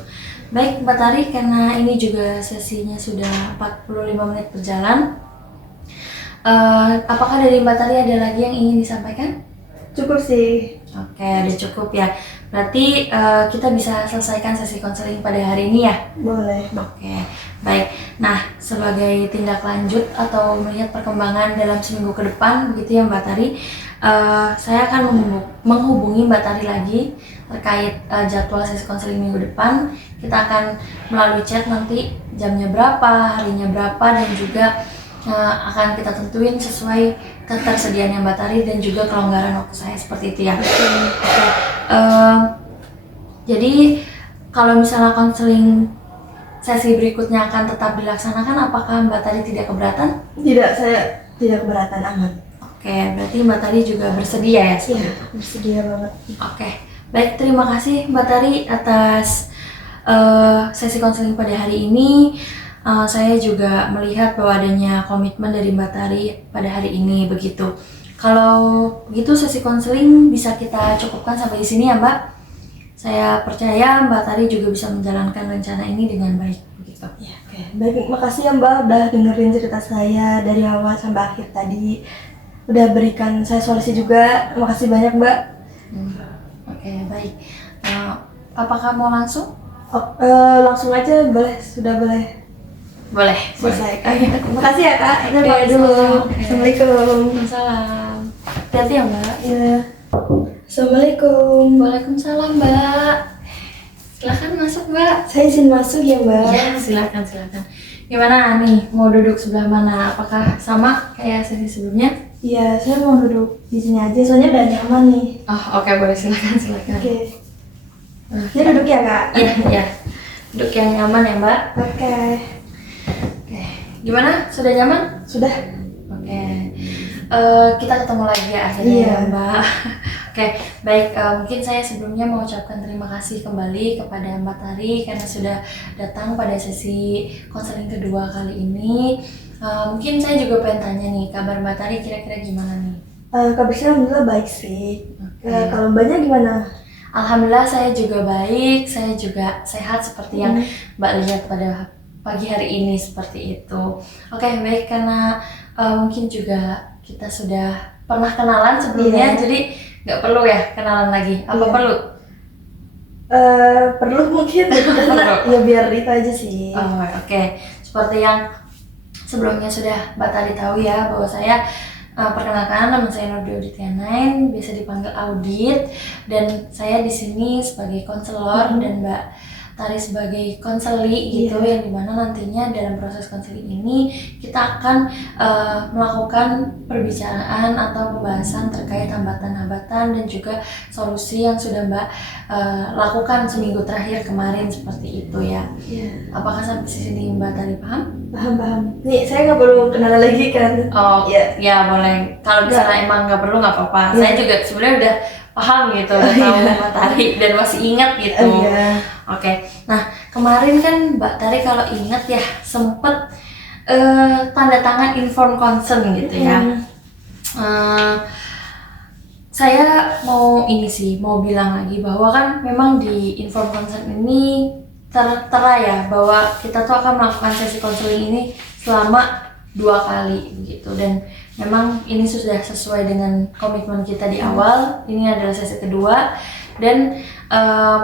Baik Mbak Tari, karena ini juga sesinya sudah 45 menit berjalan, apakah dari Mbak Tari ada lagi yang ingin disampaikan? Cukup sih. Oke, udah cukup ya. Berarti kita bisa selesaikan sesi konseling pada hari ini ya? Boleh. Oke, baik. Nah, sebagai tindak lanjut atau melihat perkembangan dalam seminggu ke depan, begitu ya Mbak Tari, saya akan menghubungi Mbak Tari lagi terkait jadwal sesi konseling minggu depan. Kita akan melalui chat nanti jamnya berapa, harinya berapa, dan juga akan kita tentuin sesuai ketersediaannya Mbak Tari dan juga kelonggaran waktu saya seperti itu ya. Oke. Jadi kalau misalnya konseling sesi berikutnya akan tetap dilaksanakan, apakah Mbak Tari tidak keberatan? Tidak, saya tidak keberatan, aman. Oke, berarti Mbak Tari juga bersedia ya? Iya, bersedia banget. Oke, baik, terima kasih Mbak Tari atas sesi konseling pada hari ini. Saya juga melihat bahwa adanya komitmen dari Mbak Tari pada hari ini begitu. Kalau begitu sesi konseling bisa kita cukupkan sampai di sini ya Mbak. Saya percaya Mbak Tari juga bisa menjalankan rencana ini dengan baik begitu. Ya, oke. Baik, makasih ya Mbak udah dengerin cerita saya dari awal sampai akhir tadi. Udah berikan saya solusi juga. Makasih banyak Mbak. Oke, baik. Apakah mau langsung? Langsung aja boleh, sudah boleh. Boleh. Selesai. Terima kasih ya Kak. Kita Oke, doa dulu. sama-sama. Oke. Assalamualaikum. Waalaikumsalam. Hati-hati ya Mbak. Ya. Assalamualaikum. Waalaikumsalam Mbak. Silakan masuk Mbak. Saya izin masuk ya Mbak. Ya, silakan. Gimana nih, mau duduk sebelah mana? Apakah sama kayak sesi sebelumnya? Iya, saya mau duduk di sini aja soalnya udah nyaman nih. Oh, oke, boleh, silakan. Oke. Ini duduk ya Kak? Iya. Duduk yang nyaman ya Mbak. Oke. Oke. Gimana? Sudah nyaman? Sudah. Oke. Kita ketemu lagi ya akhirnya Iya. ya Mbak. Oke, baik. Mungkin saya sebelumnya mau ucapkan terima kasih kembali kepada Mbak Tari karena sudah datang pada sesi konseling kedua kali ini. Mungkin saya juga pengen tanya nih, kabar Mbak Tari kira-kira gimana nih? Kabar saya alhamdulillah baik sih. Oke. Kalau Mbaknya gimana? Alhamdulillah saya juga baik, saya juga sehat seperti yang Mbak lihat pada pagi hari ini seperti itu. Oke, baik, karena mungkin juga kita sudah pernah kenalan sebelumnya, Iya. jadi nggak perlu ya kenalan lagi. Apa Iya. perlu? Perlu mungkin karena ya biar itu aja sih. Oh, oke. Seperti yang sebelumnya sudah Mbak Tari tahu ya, bahwa saya perkenalkan, nama saya Nurdi Auditianain, biasa dipanggil Audit, dan saya di sini sebagai konselor dan Mbak Tari sebagai konseli gitu, yang dimana nantinya dalam proses konseling ini kita akan melakukan perbicaraan atau pembahasan terkait hambatan-hambatan dan juga solusi yang sudah Mbak lakukan seminggu terakhir kemarin seperti itu ya. Iya. Apakah sampai sini Mbak Tari paham? Paham. Nih saya nggak perlu kenalan lagi kan? Oh, Iya. ya boleh. Kalau misalnya emang nggak perlu nggak apa-apa. Iya. Saya juga sebenarnya udah paham gitu, udah tahu Mbak Tari dan masih ingat gitu. Iya. Oke. Nah, kemarin kan Mbak Tari kalau ingat ya sempet tanda tangan inform consent gitu ya. Saya mau bilang lagi bahwa kan memang di inform consent ini tertera ya bahwa kita tuh akan melakukan sesi konseling ini selama 2 kali begitu, dan memang ini sudah sesuai dengan komitmen kita di awal. Ini adalah sesi kedua, dan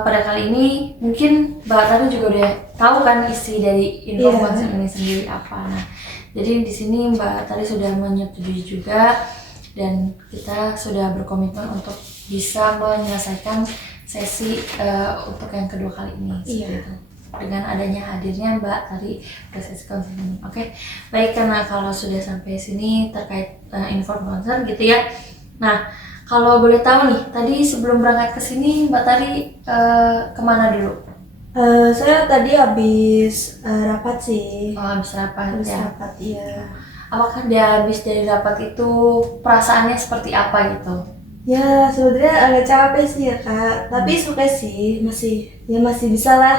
pada kali ini mungkin Mbak Tari juga udah tahu kan isi dari inform consent ini sendiri apa. Nah, jadi di sini Mbak Tari sudah menyetujui juga, dan kita sudah berkomitmen untuk bisa menyelesaikan sesi untuk yang kedua kali ini. Iya. Gitu. Dengan adanya hadirnya Mbak Tari ke sesi konseling. Oke, baik, karena kalau sudah sampai sini terkait inform consent gitu ya. Nah, kalau boleh tahu nih, tadi sebelum berangkat ke sini Mbak Tari kemana dulu? Saya tadi habis rapat sih. Oh, habis rapat Habis ya. rapat, iya. Apakah dia habis dari rapat itu perasaannya seperti apa gitu? Ya sebenarnya agak capek sih ya Kak, tapi suka sih, masih bisa lah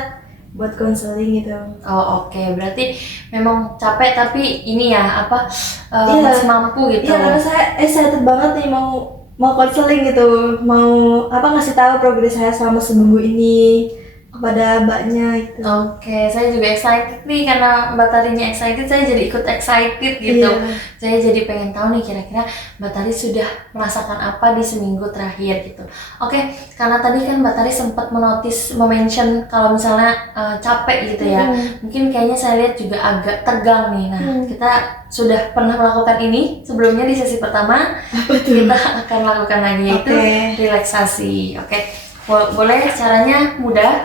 buat konseling gitu. Oh, oke. Berarti memang capek tapi ini ya Iya. masih mampu gitu. Iya karena saya excited banget nih mau mau konseling gitu, mau apa ngasih tahu progres saya selama seminggu ini kepada mbaknya gitu. Oke, saya juga excited nih karena Mbak Tarinya excited, saya jadi ikut excited gitu. Iya. Saya jadi pengen tahu nih kira-kira Mbak Tari sudah merasakan apa di seminggu terakhir gitu. Oke, karena tadi kan Mbak Tari sempat mention kalau misalnya capek gitu ya. Mungkin kayaknya saya lihat juga agak tegang nih. Nah, kita sudah pernah melakukan ini sebelumnya di sesi pertama. Kita akan lakukan lagi yaitu relaksasi. Oke. Boleh caranya mudah,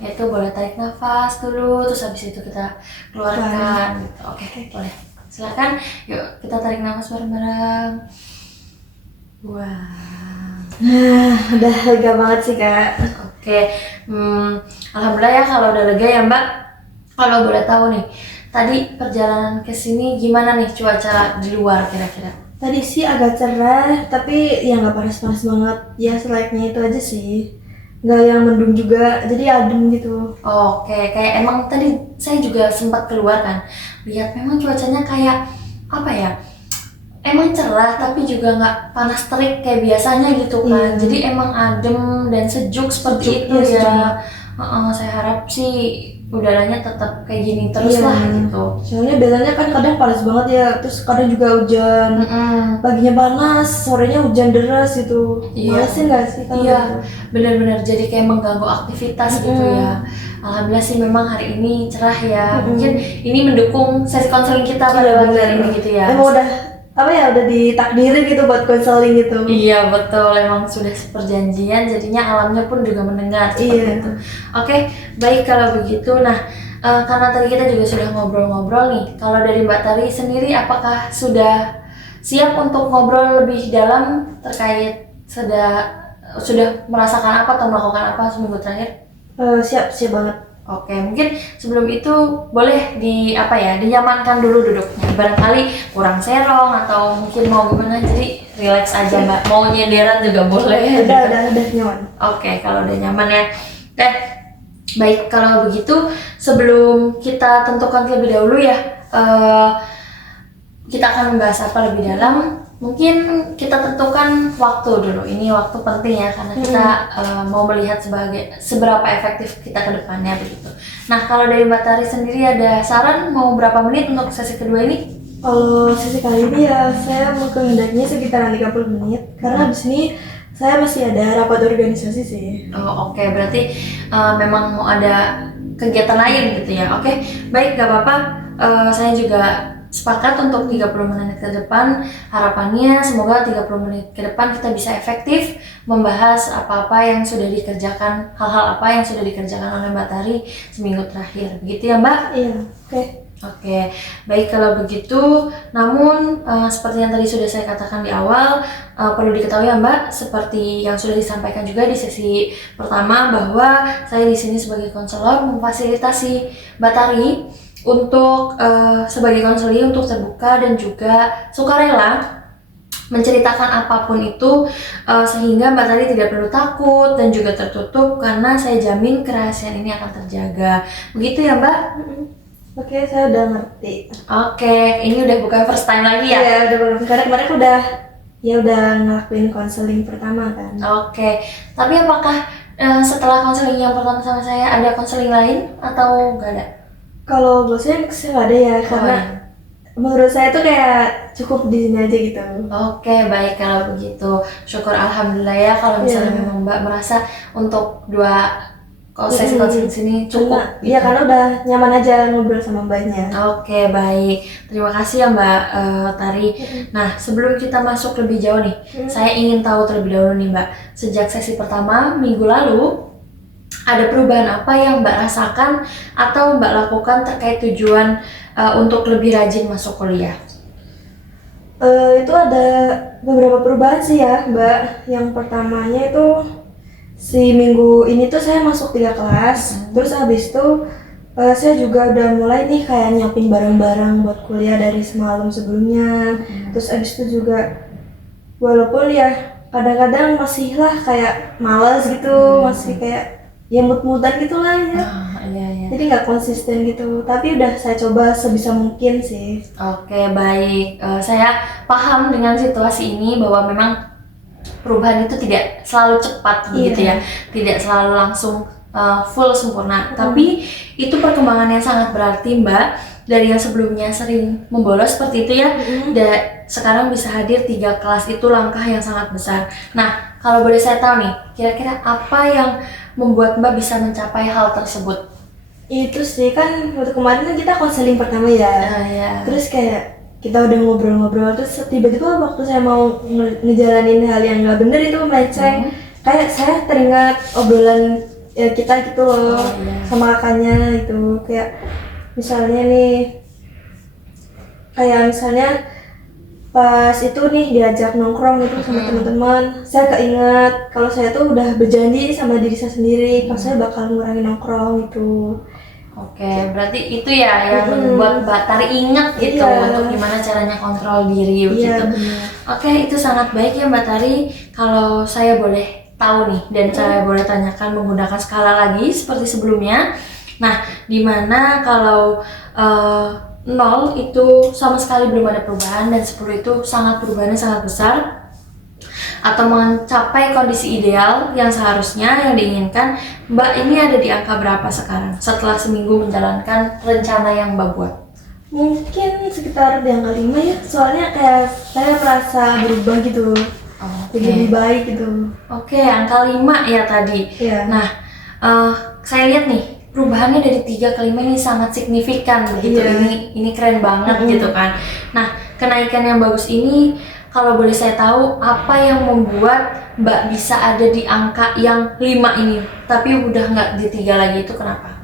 yaitu boleh tarik nafas dulu, terus habis itu kita keluarkan gitu. Oke, boleh. Silakan, yuk kita tarik nafas bareng-bareng. Wah. Udah lega banget sih Kak. Oke, alhamdulillah ya kalau udah lega ya Mbak. Kalau boleh tahu nih, tadi perjalanan ke sini gimana nih cuaca di luar kira-kira? Tadi sih agak cerah, tapi ya nggak panas-panas banget. Ya selayaknya itu aja sih. Nggak yang mendung juga, jadi adem gitu. Oke, kayak emang tadi saya juga sempat keluar kan, lihat memang cuacanya kayak apa ya? Emang cerah tapi juga nggak panas terik kayak biasanya gitu kan. Iya. Jadi emang adem dan sejuk seperti Sejuk, itu iya, ya. Saya harap sih udaranya tetap kayak gini terus Iya. lah gitu. Soalnya biasanya kan kadang panas banget ya, terus kadang juga hujan. Paginya panas, sorenya hujan deras gitu. Iya. Males sih nggak sih kalau Iya, gitu? benar-benar jadi kayak mengganggu aktivitas gitu ya. Alhamdulillah sih memang hari ini cerah ya. Mungkin ini mendukung sesi konseling kita pada pagi hari ini gitu ya. Emang udah apa ya, udah ditakdirin gitu buat konseling gitu. Iya betul, emang sudah seperjanjian, jadinya alamnya pun juga mendengar seperti itu. Oke, baik kalau begitu. Nah, karena tadi kita juga sudah ngobrol-ngobrol nih, kalau dari Mbak Tari sendiri apakah sudah siap untuk ngobrol lebih dalam terkait sudah merasakan apa atau melakukan apa seminggu terakhir? Siap banget. Oke, mungkin sebelum itu boleh dinyamankan dulu duduknya. Barangkali kurang serong atau mungkin mau gimana, jadi relax aja Mbak. Mau nyenderan juga boleh. Udah nyaman. Oke, kalau udah nyaman ya. Oke, baik kalau begitu sebelum kita tentukan terlebih dahulu ya, kita akan membahas apa lebih dalam. Mungkin kita tentukan waktu dulu. Ini waktu penting ya karena kita mau melihat seberapa efektif kita ke depannya begitu. Nah, kalau dari Mbak Tari sendiri ada saran mau berapa menit untuk sesi kedua ini? Kalau sesi kali ini ya saya mau kehendaknya sekitaran 30 menit karena habis ini saya masih ada rapat organisasi sih. Oh, oke. Berarti memang mau ada kegiatan lain gitu ya. Oke, baik, gak apa-apa. Saya juga sepakat untuk 30 menit ke depan. Harapannya semoga 30 menit ke depan kita bisa efektif membahas apa-apa yang sudah dikerjakan, hal-hal apa yang sudah dikerjakan oleh Mbak Tari seminggu terakhir. Begitu ya Mbak? Iya, oke. Oke, baik kalau begitu. Namun seperti yang tadi sudah saya katakan di awal, perlu diketahui ya Mbak, seperti yang sudah disampaikan juga di sesi pertama bahwa saya di sini sebagai konselor memfasilitasi Mbak Tari untuk sebagai konseling untuk terbuka dan juga sukarela menceritakan apapun itu, sehingga Mbak Tari tidak perlu takut dan juga tertutup karena saya jamin kerahasiaan ini akan terjaga. Begitu ya Mbak? Oke, saya udah ngerti. Oke, ini udah bukan first time lagi ya? Iya, udah bagus. Karena kemarin aku udah ngelakuin konseling pertama kan. Oke, tapi apakah setelah konseling yang pertama sama saya ada konseling lain atau nggak ada? Kalau bosannya saya nggak ada ya, karena menurut saya tuh kayak cukup di sini aja gitu. Oke, baik kalau begitu. Syukur alhamdulillah ya kalau misalnya memang Mbak merasa untuk dua sesi konseling sini cukup. Iya, karena udah nyaman aja ngobrol sama mbaknya. Oke, baik. Terima kasih ya Mbak Tari. Nah, sebelum kita masuk lebih jauh nih, saya ingin tahu terlebih dahulu nih Mbak. Sejak sesi pertama minggu lalu, ada perubahan apa yang Mbak rasakan atau Mbak lakukan terkait tujuan untuk lebih rajin masuk kuliah? Itu ada beberapa perubahan sih ya Mbak. Yang pertamanya itu si minggu ini tuh saya masuk 3 kelas. Terus habis itu saya juga udah mulai nih kayak nyiapin barang-barang buat kuliah dari semalam sebelumnya. Terus habis itu juga walaupun ya kadang-kadang masih lah kayak malas gitu, masih kayak ya mut-mutan gitu lah ya. Iya. Jadi nggak konsisten gitu, tapi udah saya coba sebisa mungkin sih. Oke, baik. Saya paham dengan situasi ini bahwa memang perubahan itu tidak selalu cepat begitu ya, tidak selalu langsung full sempurna, tapi itu perkembangan yang sangat berarti Mbak, dari yang sebelumnya sering membolos seperti itu ya, dan sekarang bisa hadir 3 kelas, itu langkah yang sangat besar. Nah, kalau boleh saya tahu nih, kira-kira apa yang membuat Mbak bisa mencapai hal tersebut? Itu sih kan waktu kemarin kan kita konseling pertama ya. Ya. Terus kayak kita udah ngobrol-ngobrol, terus tiba-tiba waktu saya mau ngejalanin hal yang nggak bener itu melenceng, kayak saya teringat obrolan ya kita gitu loh, sama kakaknya itu. Kayak misalnya nih, kayak misalnya pas itu nih diajak nongkrong gitu sama teman-teman, saya keinget kalau saya tuh udah berjanji sama diri saya sendiri kalau saya bakal ngurangi nongkrong gitu. Oke, berarti itu ya yang membuat Mbak Tari ingat gitu untuk gimana caranya kontrol diri gitu. Oke, itu sangat baik ya Mbak Tari. Kalau saya boleh tahu nih dan saya boleh tanyakan menggunakan skala lagi seperti sebelumnya. Nah, dimana kalau 0 itu sama sekali belum ada perubahan dan 10 itu perubahannya sangat besar, atau mencapai kondisi ideal yang seharusnya yang diinginkan, Mbak ini ada di angka berapa sekarang setelah seminggu menjalankan rencana yang Mbak buat? Mungkin sekitar di angka 5 ya, soalnya kayak saya merasa berubah gitu, jadi lebih baik gitu. Oke, angka 5 ya tadi. Nah, saya lihat nih perubahannya dari 3 ke 5 ini sangat signifikan begitu. Ini keren banget gitu kan. Nah, kenaikan yang bagus ini, kalau boleh saya tahu, apa yang membuat Mbak bisa ada di angka yang 5 ini, tapi udah nggak di 3 lagi, itu kenapa?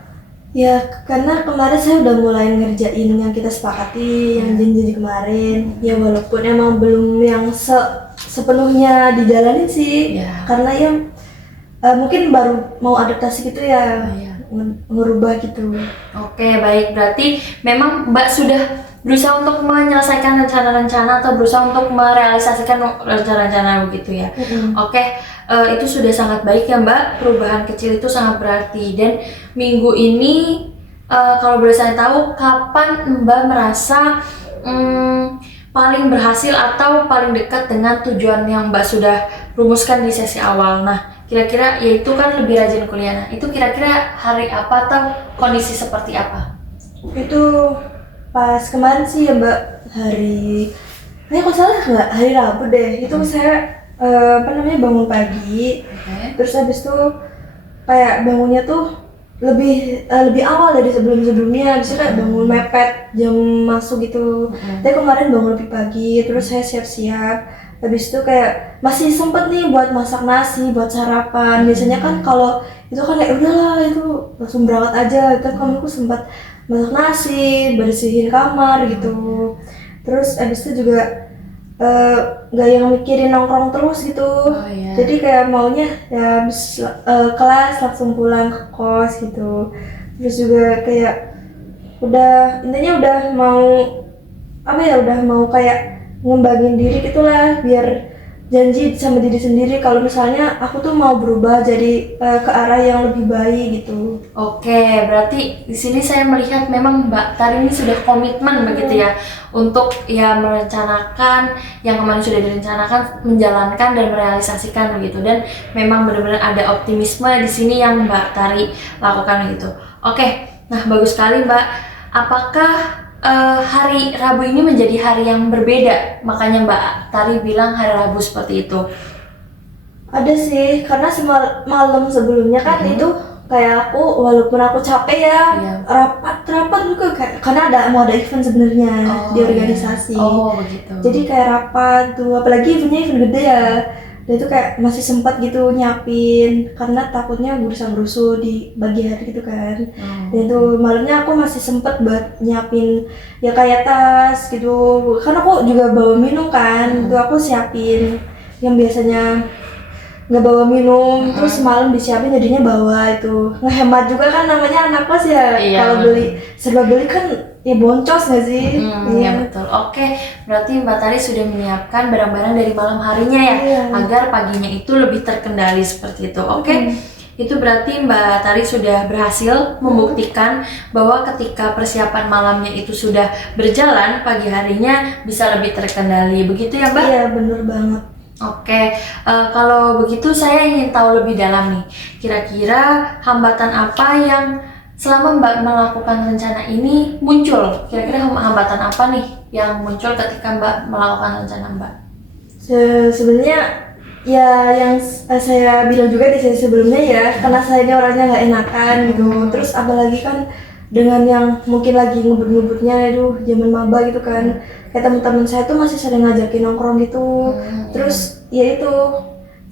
Ya, karena kemarin saya udah mulai ngerjain yang kita sepakati, yang janji kemarin. Ya walaupun emang belum yang sepenuhnya dijalanin sih, karena ya mungkin baru mau adaptasi gitu ya, ngerubah gitu. Oke, baik, berarti memang Mbak sudah berusaha untuk menyelesaikan rencana-rencana atau berusaha untuk merealisasikan rencana-rencana begitu ya. Oke, itu sudah sangat baik ya Mbak. Perubahan kecil itu sangat berarti. Dan minggu ini kalau boleh saya tahu, kapan Mbak merasa paling berhasil atau paling dekat dengan tujuan yang Mbak sudah rumuskan di sesi awal? Nah, kira-kira yaitu kan lebih rajin kuliah. Nah, itu kira-kira hari apa atau kondisi seperti apa? Itu pas kemarin sih ya Mbak, kalau salah nggak, hari Rabu deh. Itu saya bangun pagi, terus habis itu kayak bangunnya tuh lebih awal dari sebelumnya. Bisa kayak bangun mepet jam masuk gitu. Tapi kemarin bangun lebih pagi, terus saya siap-siap. Habis itu kayak masih sempet nih buat masak nasi, buat sarapan. Biasanya kan kalau itu kan kayak udahlah itu langsung berangkat aja. Tapi kamu sempat masak nasi, bersihin kamar gitu. Terus abis itu juga nggak yang mikirin nongkrong terus gitu. Jadi kayak maunya ya abis kelas langsung pulang ke kos gitu. Terus juga kayak intinya udah mau kayak ngembangin diri gitulah, biar janji sama diri sendiri kalau misalnya aku tuh mau berubah jadi ke arah yang lebih baik gitu. Oke, berarti di sini saya melihat memang Mbak Tari ini sudah komitmen begitu ya untuk ya merencanakan yang kemarin sudah direncanakan, menjalankan dan merealisasikan begitu, dan memang benar-benar ada optimisme di sini yang Mbak Tari lakukan begitu. Oke, nah bagus sekali Mbak. Apakah hari Rabu ini menjadi hari yang berbeda, makanya Mbak Tari bilang hari Rabu seperti itu? Ada sih, karena malam sebelumnya kan itu kayak aku, walaupun aku capek ya, rapat juga karena mau ada event sebenarnya di organisasi. Begitu. Jadi kayak rapat tuh, apalagi event gede ya. Dan itu kayak masih sempat gitu nyiapin, karena takutnya gerusa-gerusu di pagi hari gitu kan. Dan itu malamnya aku masih sempat buat nyiapin ya kayak tas gitu, karena aku juga bawa minum kan. Itu aku siapin yang biasanya nggak bawa minum, terus malam disiapin jadinya bawa. Itu ngehemat juga kan, namanya anak kos ya. Kalau serba beli kan ya boncos nggak sih? Iya betul. Oke, berarti Mbak Tari sudah menyiapkan barang-barang dari malam harinya ya, agar paginya itu lebih terkendali seperti itu. Oke. Itu berarti Mbak Tari sudah berhasil membuktikan bahwa ketika persiapan malamnya itu sudah berjalan, pagi harinya bisa lebih terkendali. Begitu ya Mbak? Iya, bener banget. Oke, kalau begitu saya ingin tahu lebih dalam nih. Kira-kira hambatan apa yang selama Mbak melakukan rencana ini muncul? Kira-kira hambatan apa nih yang muncul ketika Mbak melakukan rencana Mbak? Sebenarnya ya yang saya bilang juga di sesi sebelumnya ya, karena saya ini orangnya nggak enakan gitu. Terus apalagi kan dengan yang mungkin lagi ngebut-ngebutnya itu zaman maba gitu kan, kayak teman-teman saya tuh masih sering ngajakin nongkrong gitu. Terus ya itu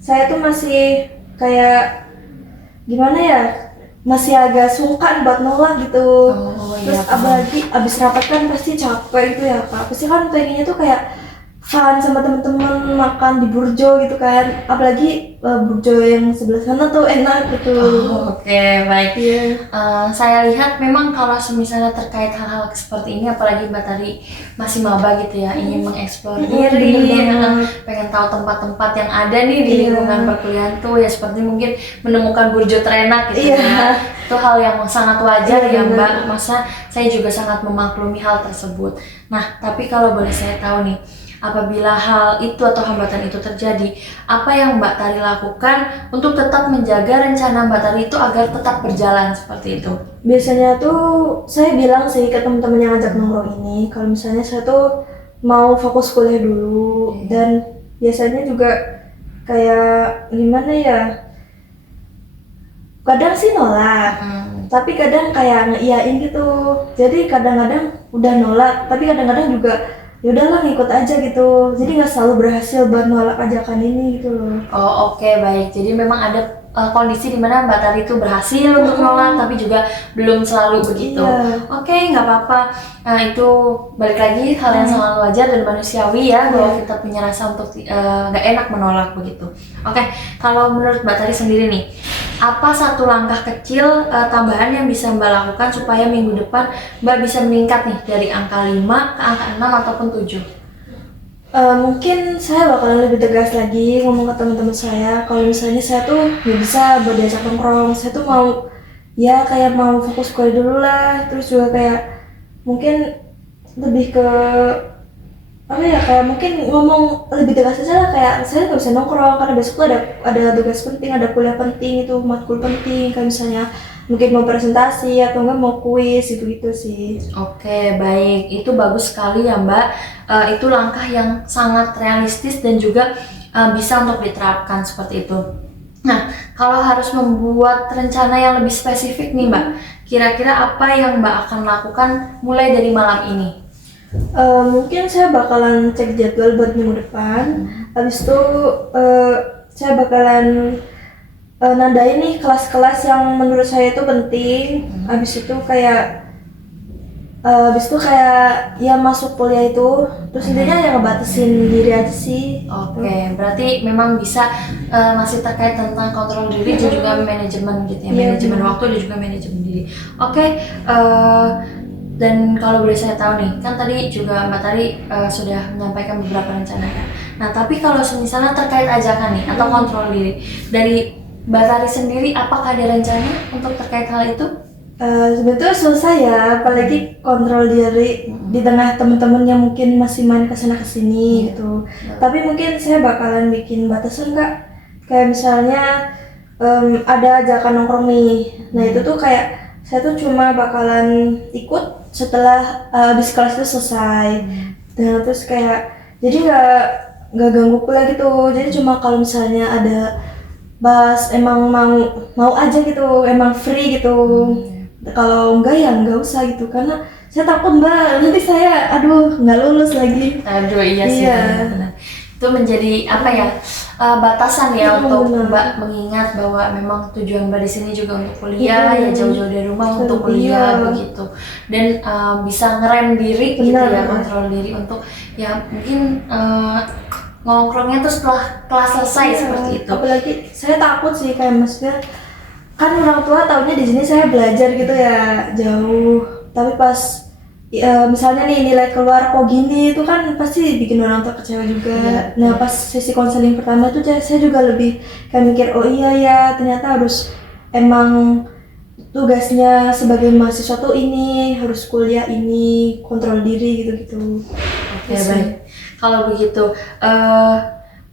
saya tuh masih kayak gimana ya, masih agak sungkan buat nolak gitu. Terus apalagi abis rapat kan pasti capek gitu ya Kak, pasti kan pengennya tuh kayak fun sama temen-temen makan di burjo gitu kan, apalagi burjo yang sebelah sana tuh enak gitu. Oke, baik. Iya. Saya lihat memang kalau misalnya terkait hal-hal seperti ini, apalagi Mbak tadi masih maba gitu ya, ingin mengeksplor diri, pengen tahu tempat-tempat yang ada nih di lingkungan perkuliahan tuh ya, seperti mungkin menemukan burjo terenak gitu ya. Itu hal yang sangat wajar ya Mbak, masa saya juga sangat memaklumi hal tersebut. Nah, tapi kalau boleh saya tahu nih, apabila hal itu atau hambatan itu terjadi, apa yang Mbak Tari lakukan untuk tetap menjaga rencana Mbak Tari itu agar tetap berjalan seperti itu? Biasanya tuh saya bilang sih ke teman-teman yang ngajak nongkrong ini, kalau misalnya saya tuh mau fokus kuliah dulu, dan biasanya juga kayak gimana ya, kadang sih nolak, tapi kadang kayak ngeiyain gitu. Jadi kadang-kadang udah nolak, tapi kadang-kadang juga ya udahlah ngikut aja gitu. Jadi nggak selalu berhasil buat nolak ajakan ini gitu loh. Oh, oke, baik. Jadi memang ada kondisi di mana Mbak Tari itu berhasil untuk nolak, tapi juga belum selalu begitu. Iya. Oke, nggak apa-apa. Itu balik lagi hal yang sangat wajar dan manusiawi ya, bahwa kita punya rasa untuk nggak enak menolak begitu. Oke, kalau menurut Mbak Tari sendiri nih, apa satu langkah kecil tambahan yang bisa Mbak lakukan supaya minggu depan Mbak bisa meningkat nih dari angka 5 ke angka 6 ataupun 7? Mungkin saya bakalan lebih tegas lagi ngomong ke teman-teman saya kalau misalnya saya tuh nggak bisa buat diajak nongkrong. Saya tuh mau ya kayak mau fokus kuliah dulu lah. Terus juga kayak mungkin lebih ke apa ya, kayak mungkin ngomong lebih tegas aja lah, kayak saya nggak bisa nongkrong karena besok tuh ada tugas penting, ada kuliah penting, itu matkul penting, kayak misalnya mungkin mau presentasi atau enggak mau kuis gitu sih. Oke, baik. Itu bagus sekali ya Mbak. Itu langkah yang sangat realistis dan juga bisa untuk diterapkan seperti itu. Nah, kalau harus membuat rencana yang lebih spesifik nih Mbak, kira-kira apa yang Mbak akan lakukan mulai dari malam ini? Mungkin saya bakalan cek jadwal buat minggu depan. Habis itu saya bakalan nandain nih kelas-kelas yang menurut saya itu penting. Habis itu kayak ya masuk kuliah itu. Terus intinya ya ngebatasin diri aja sih. Oke, berarti memang bisa masih terkait tentang kontrol diri dan juga manajemen gitu ya, manajemen waktu dan juga manajemen diri. Oke, dan kalau boleh saya tahu nih, kan tadi juga Mbak Tari sudah menyampaikan beberapa rencana ya. Nah, tapi kalau misalnya terkait ajakan nih atau kontrol diri, dari Mbak Tari sendiri apakah ada rencana untuk terkait hal itu? Sebetulnya susah ya, apalagi kontrol diri di tengah teman-teman yang mungkin masih main kesana kesini gitu. Tapi mungkin saya bakalan bikin batasan Kak, kayak misalnya ada ajakan nongkrong nih. Nah itu tuh kayak saya tuh cuma bakalan ikut setelah habis kelas itu selesai. Dan terus kayak jadi nggak ganggu kuliah gitu. Jadi cuma kalau misalnya ada bahas emang mau aja gitu, emang free gitu. Kalau enggak ya enggak usah gitu, karena saya takut Mbak nanti saya nggak lulus lagi. Aduh iya sih, benar. Itu menjadi apa ya, batasan ya untuk Mbak mengingat bahwa memang tujuan Mbak di sini juga untuk kuliah, ya jauh-jauh dari rumah untuk kuliah begitu, dan bisa ngerem diri gitu ya, kontrol diri untuk ya mungkin ngongkrongnya tuh setelah kelas selesai seperti itu. Apalagi saya takut sih, kayak maksudnya kan orang tua taunya di sini saya belajar gitu ya jauh, tapi pas misalnya nih nilai keluar kok gini, itu kan pasti bikin orang tua kecewa juga. Nah pas sesi konseling pertama tuh saya juga lebih kayak mikir, oh iya ya ternyata harus emang tugasnya sebagai mahasiswa tuh ini, harus kuliah ini, kontrol diri gitu-gitu. Oke, baik. Kalau begitu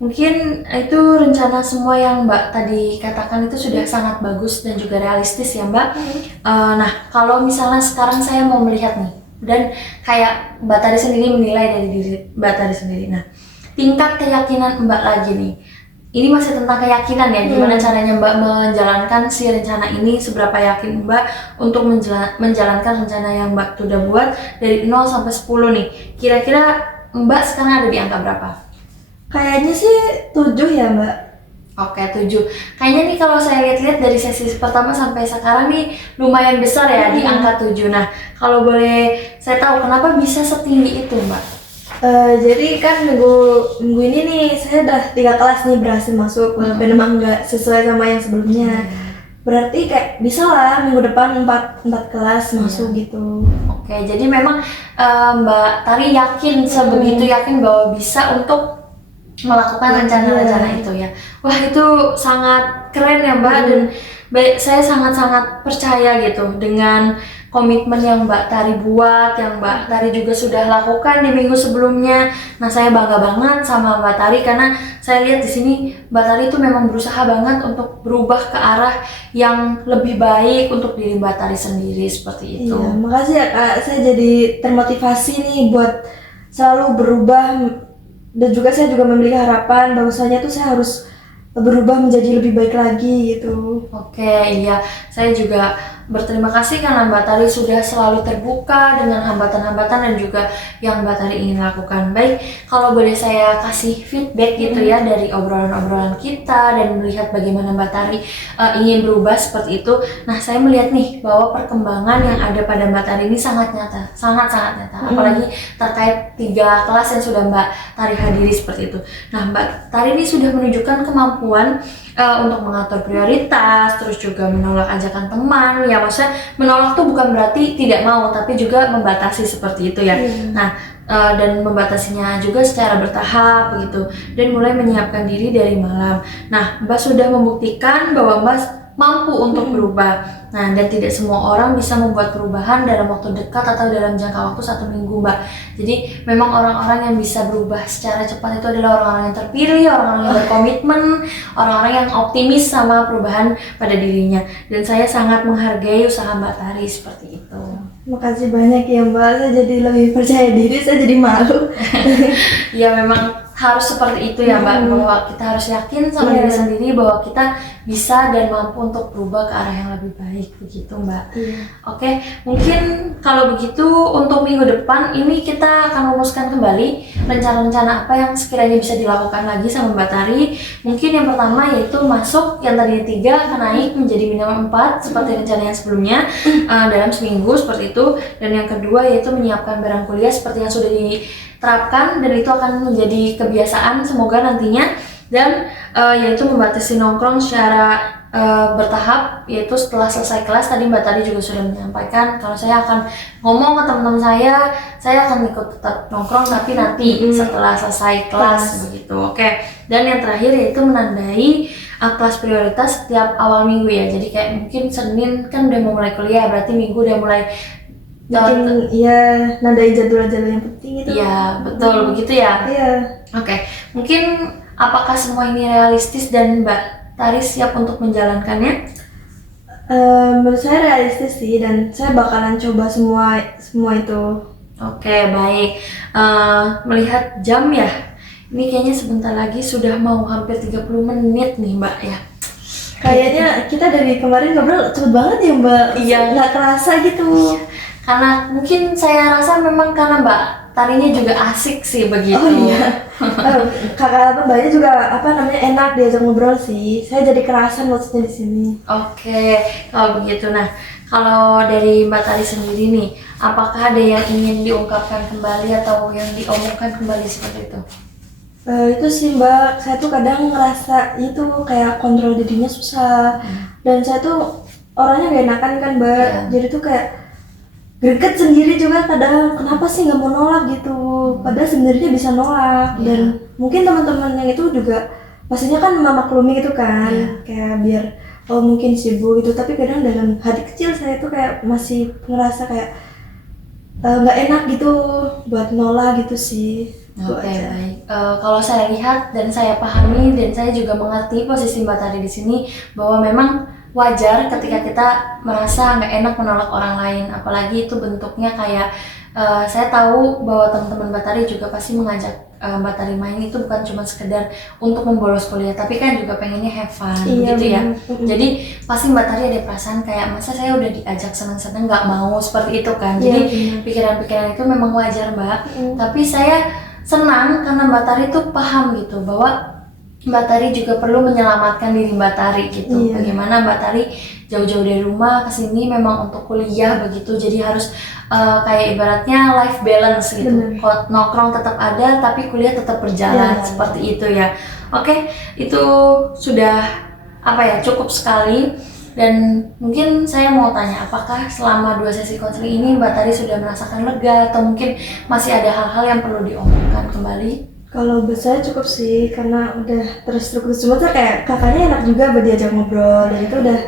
Mungkin itu rencana semua yang Mbak tadi katakan itu sudah sangat bagus dan juga realistis ya Mbak. Nah, kalau misalnya sekarang saya mau melihat nih, dan kayak Mbak tadi sendiri menilai dari diri Mbak tadi sendiri. Nah, tingkat keyakinan Mbak lagi nih, ini masih tentang keyakinan ya, gimana caranya Mbak menjalankan si rencana ini, seberapa yakin Mbak untuk menjalankan rencana yang Mbak sudah buat dari 0 sampai 10 nih. Kira-kira Mbak sekarang ada di angka berapa? Kayaknya sih 7 ya Mbak. Oke, 7. Kayaknya nih kalau saya lihat-lihat dari sesi pertama sampai sekarang nih lumayan besar ya di angka 7. Nah, kalau boleh saya tahu kenapa bisa setinggi itu Mbak? Jadi kan minggu ini nih saya udah 3 kelas nih berhasil masuk, walaupun emang nggak sesuai sama yang sebelumnya. Berarti kayak bisa lah minggu depan 4 kelas masuk gitu. Oke, jadi memang Mbak Tari yakin, sebegitu yakin bahwa bisa untuk melakukan rencana-rencana itu ya. Wah, itu sangat keren ya Mbak, dan saya sangat-sangat percaya gitu dengan komitmen yang Mbak Tari buat, yang Mbak Tari juga sudah lakukan di minggu sebelumnya. Nah, saya bangga banget sama Mbak Tari karena saya lihat di sini Mbak Tari itu memang berusaha banget untuk berubah ke arah yang lebih baik untuk diri Mbak Tari sendiri, seperti itu. Iya, makasih ya Kak. Saya jadi termotivasi nih buat selalu berubah, dan juga saya juga memiliki harapan bahwasanya tuh saya harus berubah menjadi lebih baik lagi gitu. Oke, iya, saya juga berterima kasih karena Mbak Tari sudah selalu terbuka dengan hambatan-hambatan dan juga yang Mbak Tari ingin lakukan. Baik, kalau boleh saya kasih feedback gitu ya dari obrolan-obrolan kita dan melihat bagaimana Mbak Tari ingin berubah seperti itu. Nah, saya melihat nih bahwa perkembangan yang ada pada Mbak Tari ini sangat nyata, sangat-sangat nyata. Apalagi terkait 3 kelas yang sudah Mbak Tari hadiri seperti itu. Nah, Mbak Tari ini sudah menunjukkan kemampuan untuk mengatur prioritas, terus juga menolak ajakan teman. Ya, maksudnya menolak tuh bukan berarti tidak mau, tapi juga membatasi seperti itu ya. Nah, dan membatasinya juga secara bertahap begitu, dan mulai menyiapkan diri dari malam. Nah, Mbak sudah membuktikan bahwa Mbak mampu untuk berubah. Nah, dan tidak semua orang bisa membuat perubahan dalam waktu dekat atau dalam jangka waktu 1 minggu, Mbak. Jadi memang orang-orang yang bisa berubah secara cepat itu adalah orang-orang yang terpilih, orang-orang yang berkomitmen, orang-orang yang optimis sama perubahan pada dirinya. Dan saya sangat menghargai usaha Mbak Tari seperti itu. Makasih banyak ya Mbak, saya jadi lebih percaya diri, saya jadi malu. Ya, memang harus seperti itu ya Mbak, bahwa kita harus yakin sama diri sendiri bahwa kita bisa dan mampu untuk berubah ke arah yang lebih baik, begitu Mbak. Oke, mungkin kalau begitu untuk minggu depan ini kita akan rumuskan kembali rencana-rencana apa yang sekiranya bisa dilakukan lagi sama Mbak Tari. Mungkin yang pertama yaitu masuk yang tadinya 3 akan naik menjadi minimal 4 seperti rencana yang sebelumnya dalam seminggu seperti itu. Dan yang kedua yaitu menyiapkan barang kuliah seperti yang sudah diterapkan, dan itu akan menjadi kebiasaan semoga nantinya. Dan yaitu membatasi nongkrong secara bertahap, yaitu setelah selesai kelas. Tadi Mbak Tari juga sudah menyampaikan kalau saya akan ngomong ke teman-teman saya akan ikut tetap nongkrong tapi nanti setelah selesai kelas begitu. Oke. Dan yang terakhir yaitu menandai kelas prioritas setiap awal minggu ya. Jadi kayak mungkin Senin kan udah mau mulai kuliah, berarti Minggu udah mulai Mungkin ya nandain jadwal-jadwal yang penting itu. Iya, betul begitu ya. Iya. Oke, mungkin apakah semua ini realistis dan Mbak Tari siap untuk menjalankannya? Menurut saya realistis sih, dan saya bakalan coba semua itu. Oke, baik. Melihat jam ya, ini kayaknya sebentar lagi sudah mau hampir 30 menit nih Mbak ya. Kayaknya kita dari kemarin ngobrol cepet banget ya Mbak. Iya. Nggak kerasa gitu. Karena mungkin saya rasa memang karena Mbak Tarinya juga asik sih begitu. Oh iya. Kakak Mbaknya juga enak diajak ngobrol sih. Saya jadi kerasan maksudnya di sini. Oke, kalau begitu. Nah, kalau dari Mbak Tari sendiri nih, apakah ada yang ingin diungkapkan kembali atau yang diomongkan kembali seperti itu? Itu sih Mbak, saya tuh kadang ngerasa itu kayak kontrol dirinya susah. Dan saya tuh orangnya gak enakan kan Mbak. Jadi tuh kayak greget sendiri juga kadang, kenapa sih nggak mau nolak gitu, padahal sebenarnya bisa nolak. Dan mungkin teman-teman yang itu juga pastinya kan memaklumi gitu kan, kayak biar mungkin sibuk gitu, tapi kadang dalam hati kecil saya tuh kayak masih ngerasa kayak nggak enak gitu buat nolak gitu sih. Itu Oke, aja. baik. Kalau saya lihat dan saya pahami dan saya juga mengerti posisi Mbak Tari di sini bahwa memang wajar ketika kita merasa nggak enak menolak orang lain, apalagi itu bentuknya kayak saya tahu bahwa teman-teman Mbak Tari juga pasti mengajak Mbak Tari main itu bukan cuma sekedar untuk membolos kuliah, tapi kan juga pengennya have fun Iya, gitu ya. bener. Jadi pasti Mbak Tari ada perasaan kayak masa saya udah diajak seneng-seneng nggak mau seperti itu kan. Iya, Jadi bener. pikiran-pikiran itu memang wajar Mbak. Mm. Tapi saya senang karena Mbak Tari tuh paham gitu bahwa Mbak Tari juga perlu menyelamatkan diri Mbak Tari gitu. Iya. Bagaimana Mbak Tari jauh-jauh dari rumah ke sini memang untuk kuliah begitu. Jadi harus kayak ibaratnya life balance gitu. Bener. Nongkrong tetap ada tapi kuliah tetap berjalan Iya. seperti itu ya. Oke, itu sudah cukup sekali. Dan mungkin saya mau tanya, apakah selama 2 sesi konseling ini Mbak Tari sudah merasakan lega atau mungkin masih ada hal-hal yang perlu diomongkan kembali? Kalau buat saya cukup sih, karena udah terstruktur semua tuh kayak kakaknya enak juga buat diajak ngobrol, dan itu udah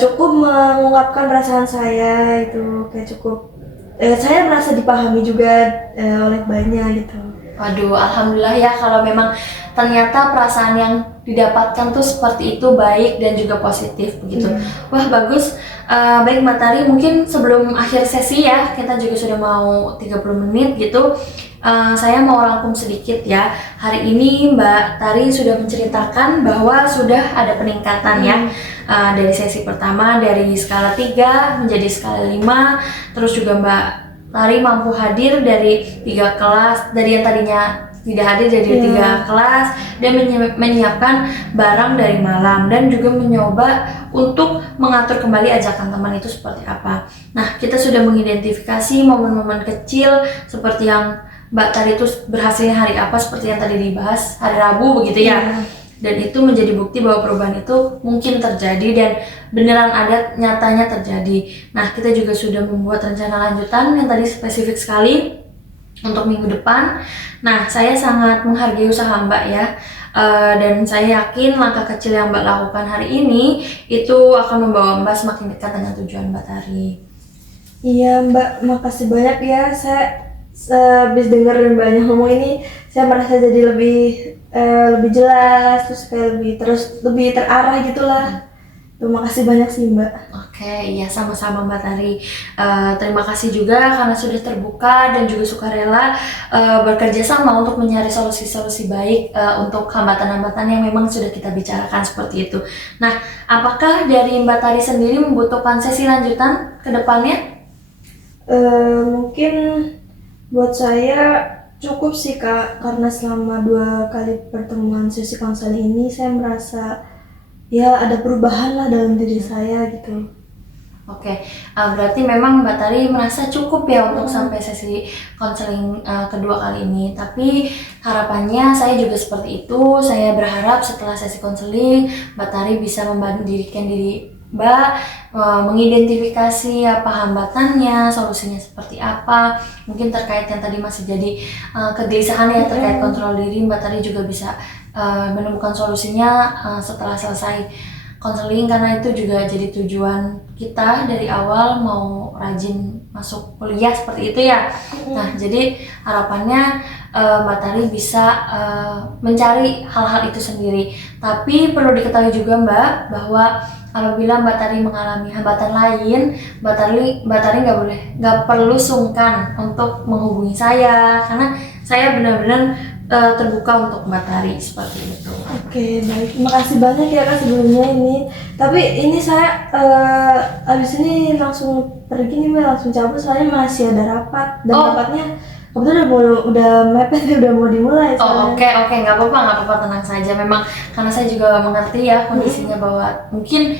cukup mengungkapkan perasaan saya itu, kayak cukup saya merasa dipahami juga oleh banyak gitu. Waduh, alhamdulillah ya kalau memang ternyata perasaan yang didapatkan tuh seperti itu baik dan juga positif begitu. Wah bagus. Baik Mbak Tari, mungkin sebelum akhir sesi ya, kita juga sudah mau 30 menit gitu. Saya mau rangkum sedikit ya. Hari ini Mbak Tari sudah menceritakan bahwa sudah ada peningkatan ya. Dari sesi pertama dari skala 3 menjadi skala 5. Terus juga Mbak Tari mampu hadir dari 3 kelas, dari yang tadinya tidak hadir jadi 3 kelas, dan menyiapkan barang dari malam, dan juga mencoba untuk mengatur kembali ajakan teman itu seperti apa. Nah, kita sudah mengidentifikasi momen-momen kecil seperti yang Mbak Tari itu berhasilnya hari apa, seperti yang tadi dibahas hari Rabu begitu ya. Dan itu menjadi bukti bahwa perubahan itu mungkin terjadi dan beneran ada, nyatanya terjadi. Nah, kita juga sudah membuat rencana lanjutan yang tadi spesifik sekali untuk minggu depan. Nah, saya sangat menghargai usaha Mbak ya. Dan saya yakin langkah kecil yang Mbak lakukan hari ini itu akan membawa Mbak semakin dekat dengan tujuan Mbak Tari. Iya Mbak, makasih banyak ya. Saya habis dengar banyak ngomong ini, saya merasa jadi lebih jelas, terus kayak lebih terarah gitulah. Terima kasih banyak sih Mbak. Oke, iya sama-sama Mbak Tari. Terima kasih juga karena sudah terbuka dan juga sukarela bekerja sama untuk mencari solusi-solusi baik untuk hambatan-hambatan yang memang sudah kita bicarakan seperti itu. Nah, apakah dari Mbak Tari sendiri membutuhkan sesi lanjutan ke depannya? Mungkin buat saya cukup sih Kak, karena selama 2 kali pertemuan sesi konseling ini saya merasa ya ada perubahan lah dalam diri saya gitu. Oke, berarti memang Mbak Tari merasa cukup ya untuk sampai sesi konseling kedua kali ini. Tapi harapannya saya juga seperti itu. Saya berharap setelah sesi konseling Mbak Tari bisa memandirikan diri Mbak, mengidentifikasi apa hambatannya, solusinya seperti apa. Mungkin terkait yang tadi masih jadi kegelisahan ya terkait kontrol diri, Mbak Tari juga bisa menemukan solusinya setelah selesai konseling, karena itu juga jadi tujuan kita dari awal mau rajin masuk kuliah seperti itu ya. Nah, jadi harapannya Mbak Tari bisa mencari hal-hal itu sendiri. Tapi perlu diketahui juga Mbak bahwa apabila Mbak Tari mengalami hambatan lain, Mbak Tari nggak perlu sungkan untuk menghubungi saya, karena saya benar-benar terbuka untuk Mbak Tari seperti itu. Oke, baik. Terima kasih banyak ya Kak sebelumnya ini. Tapi ini saya abis ini langsung pergi nih Mbak, langsung cabut soalnya masih ada rapat. Dan rapatnya kebetulan udah mepet, udah mau dimulai. Oke, nggak apa-apa, tenang saja. Memang karena saya juga mengerti ya kondisinya bahwa mungkin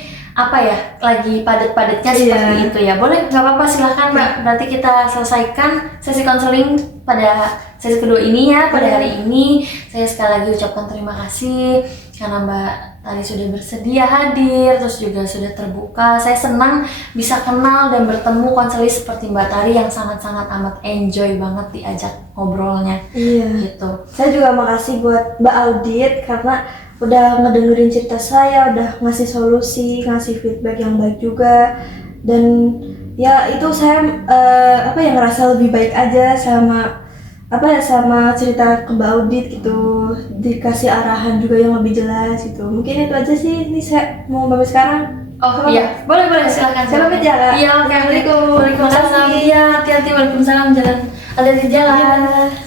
lagi padat-padatnya seperti itu ya. Boleh, nggak apa-apa, silahkan Mbak. Nanti kita selesaikan sesi konseling pada sesi kedua ini ya, pada hari ini. Saya sekali lagi ucapkan terima kasih karena Mbak Tari sudah bersedia hadir, terus juga sudah terbuka. Saya senang bisa kenal dan bertemu konselis seperti Mbak Tari yang sangat-sangat amat enjoy banget diajak ngobrolnya. Iya. Gitu. Saya juga makasih buat Mbak Audit karena udah ngedengerin cerita saya, udah ngasih solusi, ngasih feedback yang baik juga. Dan ya itu saya ngerasa lebih baik aja sama apa ya, sama cerita ke Mbak Audit gitu, dikasih arahan juga yang lebih jelas gitu. Mungkin itu aja sih, ini saya mau pamit sekarang. Oh iya, boleh silakan. Saya pamit ya, Kak. Iya, oke. Assalamualaikum. Waalaikumsalam. Makasih. Iya, hati-hati. Waalaikumsalam. Jalan, hati-hati di jalan. Iya.